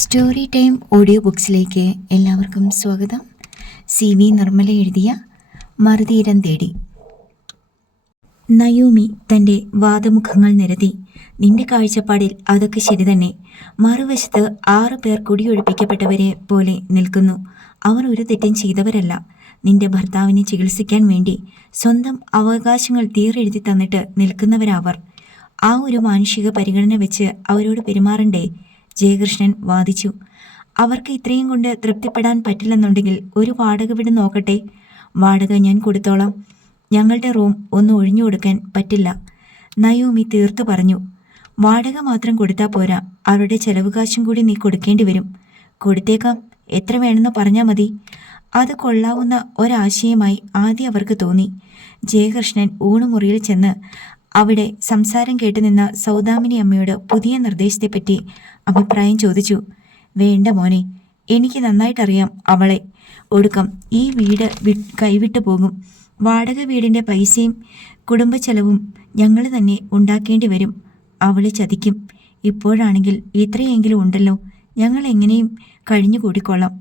Story time audio ബുക്സിലേക്ക് എല്ലാവർക്കും സ്വാഗതം. CV Nirmala എഴുതിയ മറുതീരം തേടി. നയോമി തൻ്റെ വാദമുഖങ്ങൾ നിരത്തി. നിന്റെ കാഴ്ചപ്പാടിൽ അതൊക്കെ ശരി തന്നെ. മറുവശത്ത് 6 പേർ കുടിയൊഴിപ്പിക്കപ്പെട്ടവരെ പോലെ നിൽക്കുന്നു. അവർ ഒരു തെറ്റും ചെയ്തവരല്ല. നിന്റെ ഭർത്താവിനെ ചികിത്സിക്കാൻ വേണ്ടി സ്വന്തം അവകാശങ്ങൾ തീരെഴുതി തന്നിട്ട് നിൽക്കുന്നവരവർ. ആ ഒരു മാനുഷിക പരിഗണന വെച്ച് അവരോട് പെരുമാറണ്ടേ? ജയകൃഷ്ണൻ വാദിച്ചു. അവർക്ക് ഇത്രയും കൊണ്ട് തൃപ്തിപ്പെടാൻ പറ്റില്ലെന്നുണ്ടെങ്കിൽ ഒരു വാടക വീട് നോക്കട്ടെ. വാടക ഞാൻ കൊടുത്തോളാം. ഞങ്ങളുടെ റൂം ഒന്ന് ഒഴിഞ്ഞു കൊടുക്കാൻ പറ്റില്ല, നയോമി തീർത്തു പറഞ്ഞു. വാടക മാത്രം കൊടുത്താൽ പോരാ, അവരുടെ ചെലവുകാശും കൂടി നീ കൊടുക്കേണ്ടി വരും. കൊടുത്തേക്കാം, എത്ര വേണമെന്ന് പറഞ്ഞാൽ മതി. അത് കൊള്ളാവുന്ന ഒരാശയമായി ആദ്യം അവർക്ക് തോന്നി. ജയകൃഷ്ണൻ ഊണുമുറിയിൽ ചെന്ന് അവിടെ സംസാരം കേട്ടുനിന്ന സൗദാമിനി അമ്മയോട് പുതിയ നിർദ്ദേശത്തെപ്പറ്റി അഭിപ്രായം ചോദിച്ചു. വേണ്ട മോനെ, എനിക്ക് നന്നായിട്ടറിയാം അവളെ. ഒടുക്കം ഈ വീട് കൈവിട്ടു പോകും. വാടക വീടിൻ്റെ പൈസയും കുടുംബ ചെലവും ഞങ്ങൾ തന്നെ ഉണ്ടാക്കേണ്ടി വരും. അവളെ ചതിക്കും. ഇപ്പോഴാണെങ്കിൽ ഇത്രയെങ്കിലും ഉണ്ടല്ലോ, ഞങ്ങൾ എങ്ങനെയും കഴിഞ്ഞു കൂടിക്കൊള്ളാം.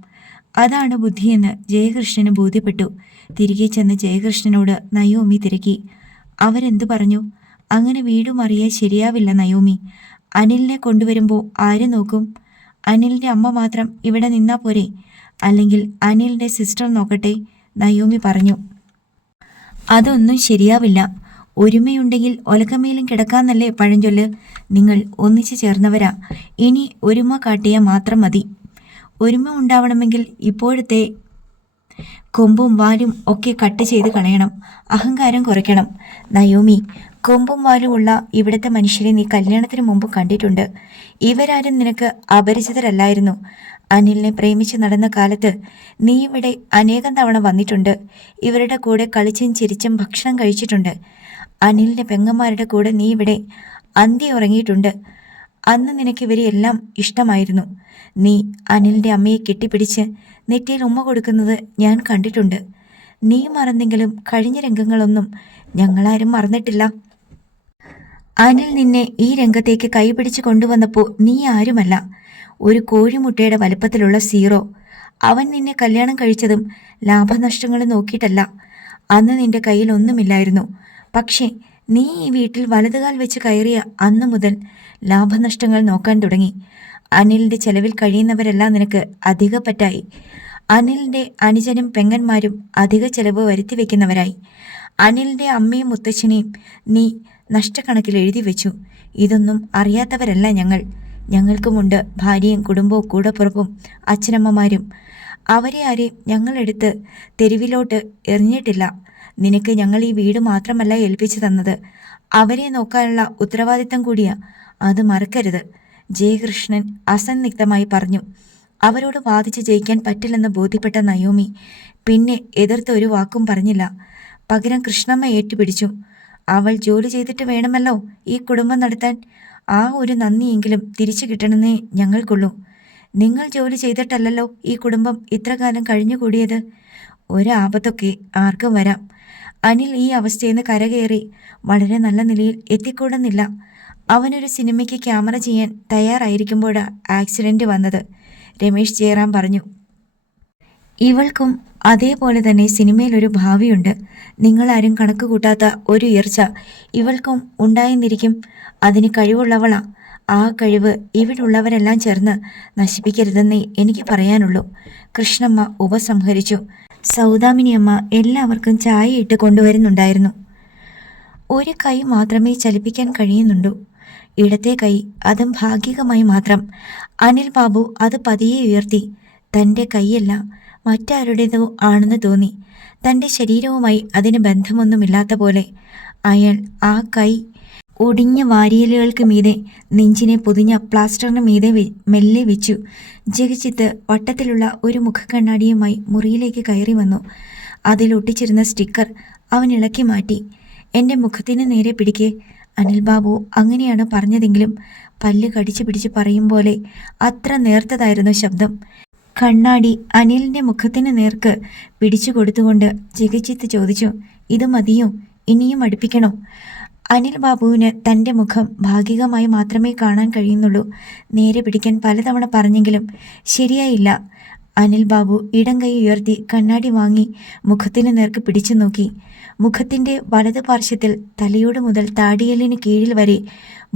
അതാണ് ബുദ്ധിയെന്ന് ജയകൃഷ്ണന് ബോധ്യപ്പെട്ടു. തിരികെ ചെന്ന് ജയകൃഷ്ണനോട് നയോമി തിരക്കി. അവരെന്തു പറഞ്ഞു? അങ്ങനെ വീട് മാറിയാൽ ശരിയാവില്ല നയോമി. അനിലിനെ കൊണ്ടുവരുമ്പോൾ ആര് നോക്കും? അനിലിൻ്റെ അമ്മ മാത്രം ഇവിടെ നിന്നാ പോരെ? അല്ലെങ്കിൽ അനിലിൻ്റെ സിസ്റ്റർ നോക്കട്ടെ, നയോമി പറഞ്ഞു. അതൊന്നും ശരിയാവില്ല. ഒരുമയുണ്ടെങ്കിൽ ഒലക്കമേലും കിടക്കാന്നല്ലേ പഴഞ്ചൊല്ല്. നിങ്ങൾ ഒന്നിച്ചു ചേർന്നവരാ. ഇനി ഒരുമ കാട്ടിയാൽ മാത്രം മതി. ഒരുമ ഉണ്ടാവണമെങ്കിൽ ഇപ്പോഴത്തെ കൊമ്പും വാലും ഒക്കെ കട്ട് ചെയ്ത് കളയണം. അഹങ്കാരം കുറയ്ക്കണം. നയോമി, കൊമ്പും വാലും ഉള്ള ഇവിടുത്തെ മനുഷ്യരെ നീ കല്യാണത്തിന് മുമ്പ് കണ്ടിട്ടുണ്ട്. ഇവരാരും നിനക്ക് അപരിചിതരല്ലായിരുന്നു. അനിലിനെ പ്രേമിച്ച് നടന്ന കാലത്ത് നീ ഇവിടെ അനേകം തവണ വന്നിട്ടുണ്ട്. ഇവരുടെ കൂടെ കളിച്ചും ചിരിച്ചും ഭക്ഷണം കഴിച്ചിട്ടുണ്ട്. അനിലിൻ്റെ പെങ്ങന്മാരുടെ കൂടെ നീ ഇവിടെ അന്തി ഉറങ്ങിയിട്ടുണ്ട്. അന്ന് നിനക്ക് ഇവരെ എല്ലാം ഇഷ്ടമായിരുന്നു. നീ അനിലിൻ്റെ അമ്മയെ കെട്ടിപ്പിടിച്ച് നെറ്റിയിൽ ഉമ്മ കൊടുക്കുന്നത് ഞാൻ കണ്ടിട്ടുണ്ട്. നീ മറന്നെങ്കിലും കഴിഞ്ഞ രംഗങ്ങളൊന്നും ഞങ്ങളാരും മറന്നിട്ടില്ല. അനിൽ നിന്നെ ഈ രംഗത്തേക്ക് കൈപിടിച്ച് കൊണ്ടുവന്നപ്പോൾ നീ ആരുമല്ല, ഒരു കോഴിമുട്ടയുടെ വലുപ്പത്തിലുള്ള സീറോ. അവൻ നിന്നെ കല്യാണം കഴിച്ചതും ലാഭനഷ്ടങ്ങൾ നോക്കിയിട്ടല്ല. അന്ന് നിന്റെ കയ്യിൽ ഒന്നുമില്ലായിരുന്നു. പക്ഷേ നീ ഈ വീട്ടിൽ വലതുകാൽ വെച്ച് കയറിയ അന്നു മുതൽ ലാഭനഷ്ടങ്ങൾ നോക്കാൻ തുടങ്ങി. അനിലിൻ്റെ ചെലവിൽ കഴിയുന്നവരെല്ലാം നിനക്ക് അധിക പറ്റായി. അനിലിൻ്റെ അനുജനും പെങ്ങന്മാരും അധിക ചെലവ് വരുത്തി വയ്ക്കുന്നവരായി. അനിലിൻ്റെ അമ്മയും മുത്തച്ഛനെയും നീ നഷ്ടക്കണക്കിൽ എഴുതി വെച്ചു. ഇതൊന്നും അറിയാത്തവരല്ല ഞങ്ങൾ. ഞങ്ങൾക്കുമുണ്ട് ഭാര്യയും കുടുംബവും കൂടപ്പുറപ്പും അച്ഛനമ്മമാരും. അവരെ ആരെയും ഞങ്ങളെടുത്ത് തെരുവിലോട്ട് എറിഞ്ഞിട്ടില്ല. നിനക്ക് ഞങ്ങൾ ഈ വീട് മാത്രമല്ല ഏൽപ്പിച്ചു തന്നത്, അവരെ നോക്കാനുള്ള ഉത്തരവാദിത്തം കൂടിയാ. അത് മറക്കരുത്, ജയകൃഷ്ണൻ അസന്നിഗ്ധമായി പറഞ്ഞു. അവരോട് വാദിച്ച് ജയിക്കാൻ പറ്റില്ലെന്ന് ബോധ്യപ്പെട്ട നയോമി പിന്നെ എതിർത്ത് ഒരു വാക്കും പറഞ്ഞില്ല. പകരം കൃഷ്ണമ്മ ഏറ്റുപിടിച്ചു. അവൾ ജോലി ചെയ്തിട്ട് വേണമല്ലോ ഈ കുടുംബം നടത്താൻ. ആ ഒരു നന്ദിയെങ്കിലും തിരിച്ചു കിട്ടണമെന്നേ ഞങ്ങൾക്കുള്ളൂ. നിങ്ങൾ ജോലി ചെയ്തിട്ടല്ലല്ലോ ഈ കുടുംബം ഇത്രകാലം കഴിഞ്ഞുകൂടിയത്. ഒരാപത്തൊക്കെ ആർക്കും വരാം. അനിൽ ഈ അവസ്ഥയിൽ നിന്ന് കരകയറി വളരെ നല്ല നിലയിൽ എത്തിക്കൂടുന്നില്ല. അവനൊരു സിനിമയ്ക്ക് ക്യാമറ ചെയ്യാൻ തയ്യാറായിരിക്കുമ്പോഴാണ് ആക്സിഡൻറ്റ് വന്നത്, രമേശ് ജയറാം പറഞ്ഞു. ഇവൾക്കും അതേപോലെ തന്നെ സിനിമയിലൊരു ഭാവിയുണ്ട്. നിങ്ങളാരും കണക്ക് കൂട്ടാത്ത ഒരു ഉയർച്ച ഇവൾക്കും ഉണ്ടായെന്നിരിക്കും. അതിന് കഴിവുള്ളവളാ. ആ കഴിവ് ഇവിടുള്ളവരെല്ലാം ചേർന്ന് നശിപ്പിക്കരുതെന്നേ എനിക്ക് പറയാനുള്ളൂ, കൃഷ്ണമ്മ ഉപസംഹരിച്ചു. സൗദാമിനിയമ്മ എല്ലാവർക്കും ചായ ഇട്ട് കൊണ്ടുവരുന്നുണ്ടായിരുന്നു. ഒരു കൈ മാത്രമേ ചലിപ്പിക്കാൻ കഴിയുന്നുണ്ടൂ, ഇടത്തെ കൈ. അതും ഭാഗികമായി മാത്രം. അനിൽ ബാബു അത് പതിയെ ഉയർത്തി. തൻ്റെ കൈയല്ല, മറ്റാരുടേതോ ആണെന്ന് തോന്നി. തൻ്റെ ശരീരവുമായി അതിന് ബന്ധമൊന്നുമില്ലാത്ത പോലെ. അയാൾ ആ കൈ ഒടിഞ്ഞ വാരിയലുകൾക്ക് മീതെ നെഞ്ചിനെ പൊതിഞ്ഞ പ്ലാസ്റ്ററിന് മീതെ മെല്ലെ വെച്ചു. ജഗജിത്ത് വട്ടത്തിലുള്ള ഒരു മുഖക്കണ്ണാടിയുമായി മുറിയിലേക്ക് കയറി വന്നു. അതിൽ ഒട്ടിച്ചിരുന്ന സ്റ്റിക്കർ അവൻ ഇളക്കി മാറ്റി. എൻ്റെ മുഖത്തിന് നേരെ പിടിക്കേ. അനിൽ ബാബു അങ്ങനെയാണ് പറഞ്ഞതെങ്കിലും പല്ല് കടിച്ചു പിടിച്ച് പറയും പോലെ അത്ര നേർത്തതായിരുന്നു ശബ്ദം. കണ്ണാടി അനിലിൻ്റെ മുഖത്തിന് നേർക്ക് പിടിച്ചു കൊടുത്തുകൊണ്ട് ജഗജിത്ത് ചോദിച്ചു, ഇത് മതിയോ? ഇനിയും അടുപ്പിക്കണോ? അനിൽ ബാബുവിന് തൻ്റെ മുഖം ഭാഗികമായി മാത്രമേ കാണാൻ കഴിയുന്നുള്ളൂ. നേരെ പിടിക്കാൻ പലതവണ പറഞ്ഞെങ്കിലും ശരിയായില്ല. അനിൽ ബാബു ഇടം കൈ ഉയർത്തി കണ്ണാടി വാങ്ങി മുഖത്തിന് നേർക്ക് പിടിച്ചു നോക്കി. മുഖത്തിൻ്റെ വലതു പാർശ്വത്തിൽ തലയോട് മുതൽ താടിയെല്ലിന് കീഴിൽ വരെ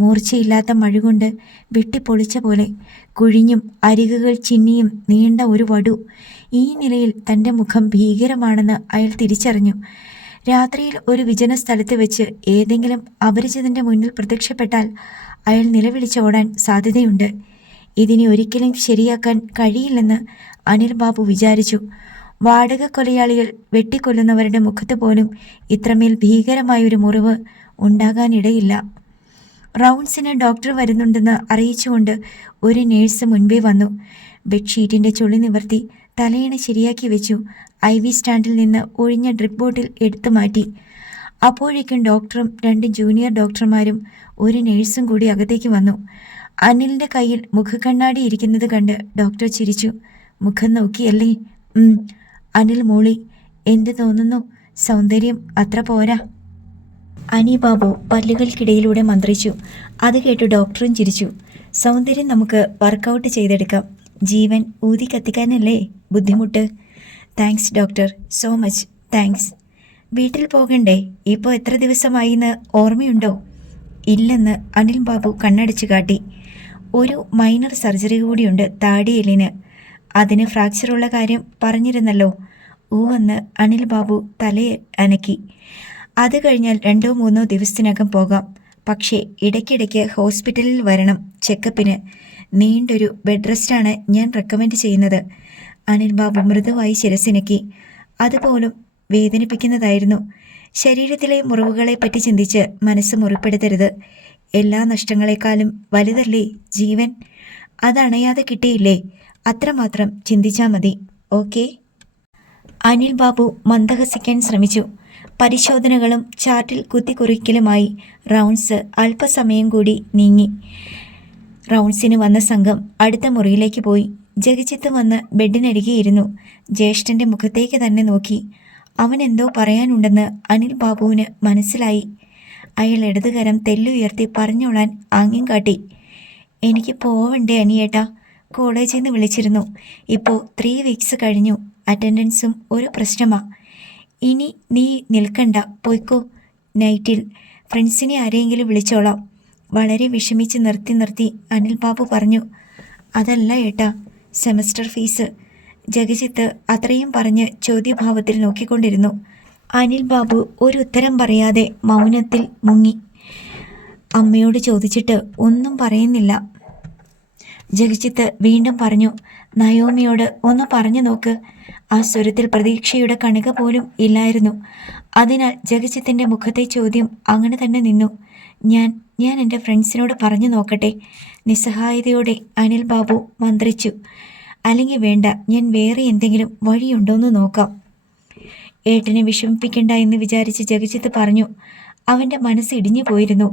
മൂർച്ചയില്ലാത്ത മഴുകൊണ്ട് വെട്ടിപ്പൊളിച്ച പോലെ കുഴിഞ്ഞും അരികുകൾ ചിന്നിയും നീണ്ട ഒരു വടു. ഈ നിലയിൽ തൻ്റെ മുഖം ഭീകരമാണെന്ന് അയാൾ തിരിച്ചറിഞ്ഞു. രാത്രിയിൽ ഒരു വിജന സ്ഥലത്ത് വെച്ച് ഏതെങ്കിലും അപരിചിതൻ്റെ മുന്നിൽ പ്രത്യക്ഷപ്പെട്ടാൽ അയാൾ നിലവിളിച്ചോടാൻ സാധ്യതയുണ്ട്. ഇതിനെ ഒരിക്കലും ശരിയാക്കാൻ കഴിയില്ലെന്ന് അനിൽ ബാബു വിചാരിച്ചു. വാടക കൊലയാളികൾ വെട്ടിക്കൊല്ലുന്നവരുടെ മുഖത്ത് പോലും ഇത്രമേൽ ഭീകരമായൊരു മുറിവ് ഉണ്ടാകാനിടയില്ല. റൗണ്ട്സിന് ഡോക്ടർ വരുന്നുണ്ടെന്ന് അറിയിച്ചുകൊണ്ട് ഒരു നേഴ്സ് മുൻപേ വന്നു. ബെഡ്ഷീറ്റിൻ്റെ ചുളി നിവർത്തി തലയിണ ശരിയാക്കി വെച്ചു. IV സ്റ്റാൻഡിൽ നിന്ന് ഒഴിഞ്ഞ ഡ്രിപ്പ് ബോട്ടിൽ എടുത്തു മാറ്റി. അപ്പോഴേക്കും ഡോക്ടറും 2 ജൂനിയർ ഡോക്ടർമാരും ഒരു നേഴ്സും കൂടി അകത്തേക്ക് വന്നു. അനിലിൻ്റെ കയ്യിൽ മുഖക്കണ്ണാടി ഇരിക്കുന്നത് കണ്ട് ഡോക്ടർ ചിരിച്ചു. മുഖം നോക്കിയല്ലേ? അനിൽ മൂളി. എന്ത് തോന്നുന്നു? സൗന്ദര്യം അത്ര പോരാ. അനി ബാബു പല്ലുകൾക്കിടയിലൂടെ മന്ത്രിച്ചു. അത് കേട്ട് ഡോക്ടറും ചിരിച്ചു. സൗന്ദര്യം നമുക്ക് വർക്കൗട്ട് ചെയ്തെടുക്കാം. ജീവൻ ഊതി കത്തിക്കാനല്ലേ ബുദ്ധിമുട്ട്. Thanks doctor, so much thanks. വീട്ടിൽ പോകണ്ടേ? ഇപ്പോൾ എത്ര ദിവസമായിന്ന് ഓർമ്മയുണ്ടോ? ഇല്ലെന്ന് അനിൽ ബാബു കണ്ണടച്ചു കാട്ടി. ഒരു മൈനർ സർജറി കൂടിയുണ്ട് താടിയെല്ലിന്. അതിന് ഫ്രാക്ചറുള്ള കാര്യം പറഞ്ഞിരുന്നല്ലോ. ഊവെന്ന് അനിൽ ബാബു തലയെ അനക്കി. അത് കഴിഞ്ഞാൽ 2-3 ദിവസത്തിനകം പോകാം. പക്ഷേ ഇടയ്ക്കിടയ്ക്ക് ഹോസ്പിറ്റലിൽ വരണം ചെക്കപ്പിന്. നീണ്ടൊരു ബെഡ് റെസ്റ്റാണ് ഞാൻ റെക്കമെൻഡ് ചെയ്യുന്നത്. അനിൽ ബാബു മൃദുവായി ശിരസിനക്കി. അതുപോലും വേദനിപ്പിക്കുന്നതായിരുന്നു. ശരീരത്തിലെ മുറിവുകളെ പറ്റി ചിന്തിച്ച് മനസ്സ് മുറിപ്പെടുത്തരുത്. എല്ലാ നഷ്ടങ്ങളെക്കാളും വലുതല്ലേ ജീവൻ. അതണയാതെ കിട്ടിയില്ലേ, അത്രമാത്രം ചിന്തിച്ചാൽ മതി. ഓക്കെ? അനിൽ ബാബു മന്ദഹസിക്കാൻ ശ്രമിച്ചു. പരിശോധനകളും ചാർട്ടിൽ കുത്തിക്കുറിക്കലുമായി റൗണ്ട്സ് അല്പസമയം കൂടി നീങ്ങി. റൗണ്ട്സിന് വന്ന സംഘം അടുത്ത മുറിയിലേക്ക് പോയി. ജഗജിത്ത് വന്ന് ബെഡിനരികെ ഇരുന്നു. ജ്യേഷ്ഠൻ്റെ മുഖത്തേക്ക് തന്നെ നോക്കി. അവൻ എന്തോ പറയാനുണ്ടെന്ന് അനിൽ ബാബുവിന് മനസ്സിലായി. അയാൾ ഇടതുകരം തെല്ലുയർത്തി പറഞ്ഞോളാൻ ആംഗ്യം കാട്ടി. എനിക്ക് പോവണ്ടേ അനിയേട്ടാ? കോളേജിൽ നിന്ന് വിളിച്ചിരുന്നു. ഇപ്പോൾ 3 വീക്സ് കഴിഞ്ഞു. അറ്റൻഡൻസും ഒരു പ്രശ്നമാ. ഇനി നീ നിൽക്കണ്ട, പോയിക്കോ. നൈറ്റിൽ ഫ്രണ്ട്സിനെ ആരെങ്കിലും വിളിച്ചോളാം. വളരെ വിഷമിച്ച് നിർത്തി അനിൽ ബാബു പറഞ്ഞു. അതല്ല ഏട്ടാ, സെമസ്റ്റർ ഫീസ്. ജഗജിത്ത് അത്രയും പറഞ്ഞ് ചോദ്യഭാവത്തിൽ നോക്കിക്കൊണ്ടിരുന്നു. അനിൽ ബാബു ഒരു ഉത്തരം പറയാതെ മൗനത്തിൽ മുങ്ങി. അമ്മയോട് ചോദിച്ചിട്ട് ഒന്നും പറയുന്നില്ല. ജഗജിത്ത് വീണ്ടും പറഞ്ഞു. നയോമിയോട് ഒന്ന് പറഞ്ഞു നോക്ക്. ആ സ്വരത്തിൽ പ്രതീക്ഷയുടെ കണിക പോലും ഇല്ലായിരുന്നു. അതിനാൽ ജഗജിത്തിൻ്റെ മുഖത്തെ ചോദ്യം അങ്ങനെ തന്നെ നിന്നു. ഞാൻ എൻ്റെ ഫ്രണ്ട്സിനോട് പറഞ്ഞു നോക്കട്ടെ. നിസ്സഹായതയോടെ അനിൽ ബാബു മന്ത്രിച്ചു. അല്ലെങ്കിൽ വേണ്ട, ഞാൻ വേറെ എന്തെങ്കിലും വഴിയുണ്ടോയെന്ന് നോക്കാം. ഏട്ടനെ വിഷമിപ്പിക്കണ്ട എന്ന് വിചാരിച്ച് ജഗജിത്ത് പറഞ്ഞു. അവൻ്റെ മനസ്സ് ഇടിഞ്ഞു പോയിരുന്നു.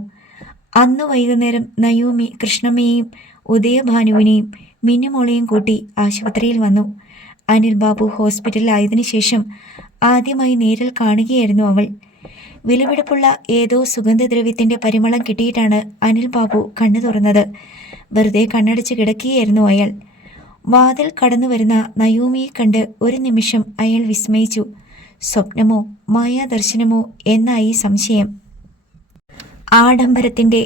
അന്ന് വൈകുന്നേരം നയോമി കൃഷ്ണമ്മയെയും ഉദയഭാനുവിനെയും മിന്നുമോളെയും കൂട്ടി ആശുപത്രിയിൽ വന്നു. അനിൽ ബാബു ഹോസ്പിറ്റലിലായതിനു ശേഷം ആദ്യമായി നേരിൽ കാണുകയായിരുന്നു അവൾ. വിലപിടിപ്പുള്ള ഏതോ സുഗന്ധദ്രവ്യത്തിൻ്റെ പരിമളം കിട്ടിയിട്ടാണ് അനിൽ ബാബു കണ്ണു തുറന്നത്. വെറുതെ കണ്ണടച്ച് കിടക്കുകയായിരുന്നു അയാൾ. വാതിൽ കടന്നു വരുന്ന നയോമിയെ കണ്ട് ഒരു നിമിഷം അയാൾ വിസ്മയിച്ചു. സ്വപ്നമോ മായാദർശനമോ എന്നായി സംശയം. ആഡംബരത്തിൻ്റെ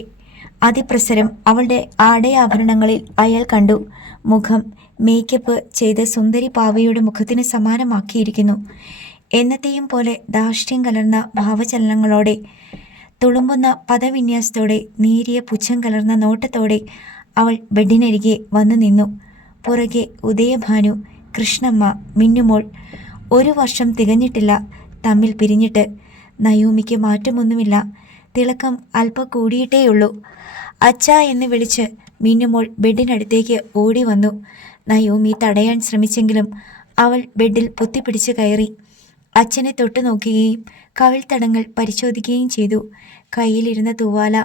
അതിപ്രസരം അവളുടെ ആടയാഭരണങ്ങളിൽ അയാൾ കണ്ടു. മുഖം മേക്കപ്പ് ചെയ്ത് സുന്ദരി പാവയുടെ മുഖത്തിന് സമാനമാക്കിയിരിക്കുന്നു. എന്നത്തെയും പോലെ ധാർഷ്ട്യം കലർന്ന ഭാവചലനങ്ങളോടെ, തുളുമ്പുന്ന പദവിന്യാസത്തോടെ, നേരിയ പുച്ഛം കലർന്ന നോട്ടത്തോടെ അവൾ ബെഡിനരികെ വന്നു നിന്നു. പുറകെ ഉദയഭാനു, കൃഷ്ണമ്മ, മിന്നുമോൾ. 1 വർഷം തികഞ്ഞിട്ടില്ല തമ്മിൽ പിരിഞ്ഞിട്ട്. നയോമിക്ക് മാറ്റമൊന്നുമില്ല. തിളക്കം അല്പം കൂടിയിട്ടേയുള്ളൂ. അച്ഛാ എന്ന് വിളിച്ച് മിന്നുമോൾ ബെഡിനടുത്തേക്ക് ഓടി വന്നു. നയോമി തടയാൻ ശ്രമിച്ചെങ്കിലും അവൾ ബെഡിൽ പൊത്തിപ്പിടിച്ച് കയറി. അച്ഛനെ തൊട്ടു നോക്കുകയും കവിൾത്തടങ്ങൾ പരിശോധിക്കുകയും ചെയ്തു. കയ്യിലിരുന്ന തൂവാല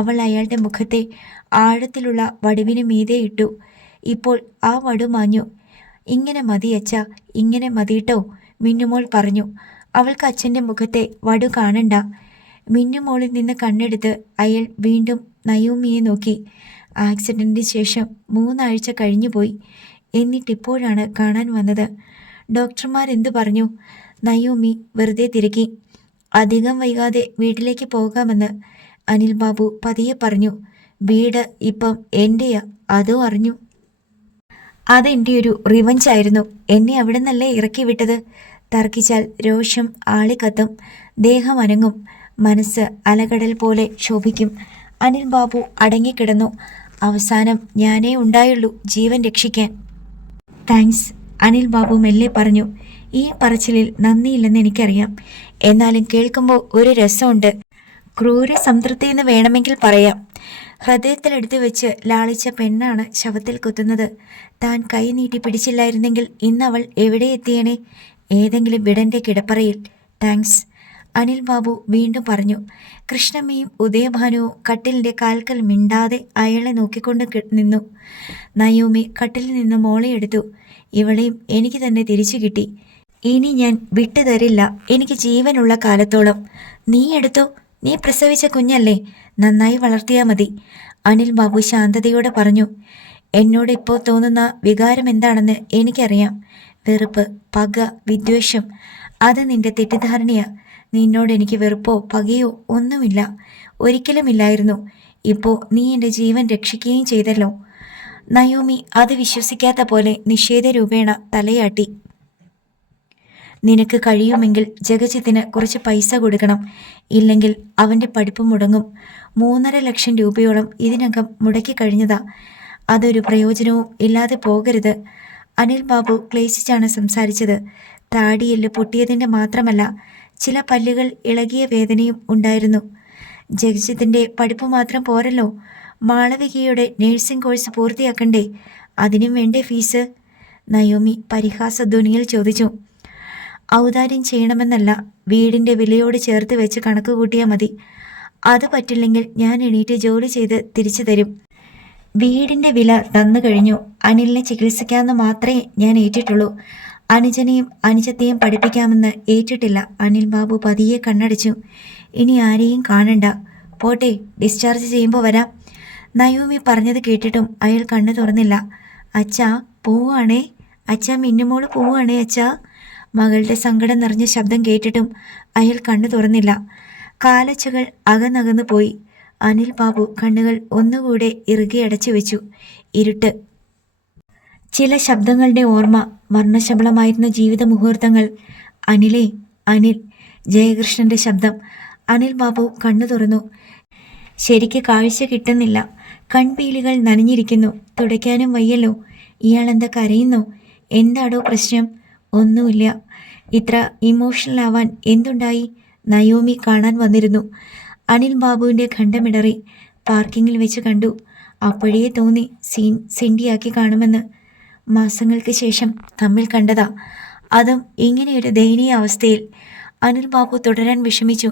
അവൾ അയാളുടെ മുഖത്തെ ആഴത്തിലുള്ള വടുവിന് മീതെ ഇട്ടു. ഇപ്പോൾ ആ വടു മാഞ്ഞു. ഇങ്ങനെ മതി അച്ഛാ, ഇങ്ങനെ മതിയിട്ടോ, മിന്നുമോൾ പറഞ്ഞു. അവൾക്ക് അച്ഛൻ്റെ മുഖത്തെ വടു കാണണ്ട. മിന്നുമോളിൽ നിന്ന് കണ്ണെടുത്ത് അയാൾ വീണ്ടും നയോമിയെ നോക്കി. ആക്സിഡന്റിന് ശേഷം 3 ആഴ്ച കഴിഞ്ഞുപോയി. എന്നിട്ടിപ്പോഴാണ് കാണാൻ വന്നത്. ഡോക്ടർമാരെന്തു പറഞ്ഞു? നയോമി വെറുതെ തിരക്കി. അധികം വൈകാതെ വീട്ടിലേക്ക് പോകാമെന്ന് അനിൽ ബാബു പതിയെ പറഞ്ഞു. വീട് ഇപ്പം എൻ്റെയാ, അതും അറിഞ്ഞു. അതെൻ്റെ ഒരു റിവഞ്ചായിരുന്നു. എന്നെ അവിടെ നിന്നല്ലേ ഇറക്കി വിട്ടത്. തർക്കിച്ചാൽ രോഷം ആളിക്കത്തും, ദേഹം അനങ്ങും, മനസ്സ് അലകടൽ പോലെ ശോഭിക്കും. അനിൽ ബാബു അടങ്ങിക്കിടന്നു. അവസാനം ഞാനേ ഉണ്ടായുള്ളൂ ജീവൻ രക്ഷിക്കാൻ. താങ്ക്സ്, അനിൽ ബാബു മെല്ലെ പറഞ്ഞു. ഈ പറച്ചിലിൽ നന്ദിയില്ലെന്ന് എനിക്കറിയാം, എന്നാലും കേൾക്കുമ്പോൾ ഒരു രസമുണ്ട്. ക്രൂര സംതൃപ്തി എന്ന് വേണമെങ്കിൽ പറയാം. ഹൃദയത്തിലെടുത്ത് വെച്ച് ലാളിച്ച പെണ്ണാണ് ശവത്തിൽ കുത്തുന്നത്. താൻ കൈ നീട്ടി പിടിച്ചില്ലായിരുന്നെങ്കിൽ ഇന്നവൾ എവിടെ എത്തിയേനെ? ഏതെങ്കിലും വിടന്റെ കിടപ്പറയിൽ. താങ്ക്സ്, അനിൽ ബാബു വീണ്ടും പറഞ്ഞു. കൃഷ്ണമ്മയും ഉദയഭാനുവും കട്ടിലിൻ്റെ കാൽക്കൽ മിണ്ടാതെ അയാളെ നോക്കിക്കൊണ്ട് നിന്നു. നയോമി കട്ടിലിൽ നിന്ന് മോളെ എടുത്തു. ഇവളെയും എനിക്ക് തന്നെ തിരിച്ചു കിട്ടി. ഇനി ഞാൻ വിട്ടുതരില്ല, എനിക്ക് ജീവനുള്ള കാലത്തോളം. നീ എടുത്തോ, നീ പ്രസവിച്ച കുഞ്ഞല്ലേ, നന്നായി വളർത്തിയാൽ മതി, അനിൽ ബാബു ശാന്തതയോടെ പറഞ്ഞു. എന്നോട് ഇപ്പോൾ തോന്നുന്ന വികാരം എന്താണെന്ന് എനിക്കറിയാം. വെറുപ്പ്, പക, വിദ്വേഷം. അത് നിന്റെ തെറ്റിദ്ധാരണയാ. നിന്നോട് എനിക്ക് വെറുപ്പോ പകയോ ഒന്നുമില്ല, ഒരിക്കലുമില്ലായിരുന്നു. ഇപ്പോൾ നീ എൻ്റെ ജീവൻ രക്ഷിക്കുകയും ചെയ്തല്ലോ. നയോമി അത് വിശ്വസിക്കാത്ത പോലെ നിഷേധരൂപേണ തലയാട്ടി. നിനക്ക് കഴിയുമെങ്കിൽ ജഗജിത്തിന് കുറച്ച് പൈസ കൊടുക്കണം, ഇല്ലെങ്കിൽ അവൻ്റെ പഠിപ്പ് മുടങ്ങും. 3.5 ലക്ഷം രൂപയോളം ഇതിനകം മുടക്കി കഴിഞ്ഞതാ. അതൊരു പ്രയോജനവും ഇല്ലാതെ പോകരുത്. അനിൽ ബാബു ക്ലേശിച്ചാണ് സംസാരിച്ചത്. താടിയെല്ല് പൊട്ടിയതിൻ്റെ മാത്രമല്ല, ചില പല്ലുകൾ ഇളകിയ വേദനയും ഉണ്ടായിരുന്നു. ജഗജിത്തിൻ്റെ പഠിപ്പ് മാത്രം പോരല്ലോ, മാളവികയുടെ നഴ്സിംഗ് കോഴ്സ് പൂർത്തിയാക്കണ്ടേ? അതിനും വേണ്ടേ ഫീസ്? നയോമി പരിഹാസധ്വനിയിൽ ചോദിച്ചു. ഔദാര്യം ചെയ്യണമെന്നല്ല, വീടിൻ്റെ വിലയോട് ചേർത്ത് വെച്ച് കണക്ക് കൂട്ടിയാൽ മതി. അത് പറ്റില്ലെങ്കിൽ ഞാൻ എണീറ്റ് ജോലി ചെയ്ത് തിരിച്ചു തരും. വീടിൻ്റെ വില തന്നു കഴിഞ്ഞു. അനിലിനെ ചികിത്സിക്കാമെന്ന് മാത്രമേ ഞാൻ ഏറ്റിട്ടുള്ളൂ. അനുജനെയും അനുജത്തെയും പഠിപ്പിക്കാമെന്ന് ഏറ്റിട്ടില്ല. അനിൽ ബാബു പതിയെ കണ്ണടച്ചു. ഇനി ആരെയും കാണണ്ട, പോട്ടെ, ഡിസ്ചാർജ് ചെയ്യുമ്പോൾ വരാം. നയോമി പറഞ്ഞത് കേട്ടിട്ടും അയാൾ കണ്ണു തുറന്നില്ല. അച്ഛാ പോവാണേ, അച്ഛാ മിന്നുമോള് പോവാണേ അച്ഛാ. മകളുടെ സങ്കടം നിറഞ്ഞ ശബ്ദം കേട്ടിട്ടും അയാൾ കണ്ണു തുറന്നില്ല. കാലൊച്ചകൾ അകന്നകന്നു പോയി. അനിൽ ബാബു കണ്ണുകൾ ഒന്നുകൂടെ ഇറുകി അടച്ചു വെച്ചു. ഇരുട്ട്. ചില ശബ്ദങ്ങളുടെ ഓർമ്മ, വർണ്ണശബളമായിരുന്ന ജീവിത മുഹൂർത്തങ്ങൾ. അനിലേ, അനിൽ, ജയകൃഷ്ണന്റെ ശബ്ദം. അനിൽ ബാബു കണ്ണു തുറന്നു. ശരിക്ക് കാഴ്ച കിട്ടുന്നില്ല. കൺപീലികൾ നനഞ്ഞിരിക്കുന്നു. തുടയ്ക്കാനും വയ്യല്ലോ. ഇയാളെന്താ കരയുന്നു? എന്താടോ പ്രശ്നം? ഒന്നുമില്ല. ഇത്ര ഇമോഷണൽ ആവാൻ എന്തുണ്ടായി? നയോമി കാണാൻ വന്നിരുന്നു. അനിൽ ബാബുവിൻ്റെ ഖണ്ഡമിടറി. പാർക്കിങ്ങിൽ വെച്ച് കണ്ടു. അപ്പോഴേ തോന്നി സിൻഡിയാക്കി കാണുമെന്ന്. മാസങ്ങൾക്ക് ശേഷം തമ്മിൽ കണ്ടതാ, അതും ഇങ്ങനെയൊരു ദയനീയ അവസ്ഥയിൽ. അനിൽ ബാബു തുടരാൻ വിഷമിച്ചു.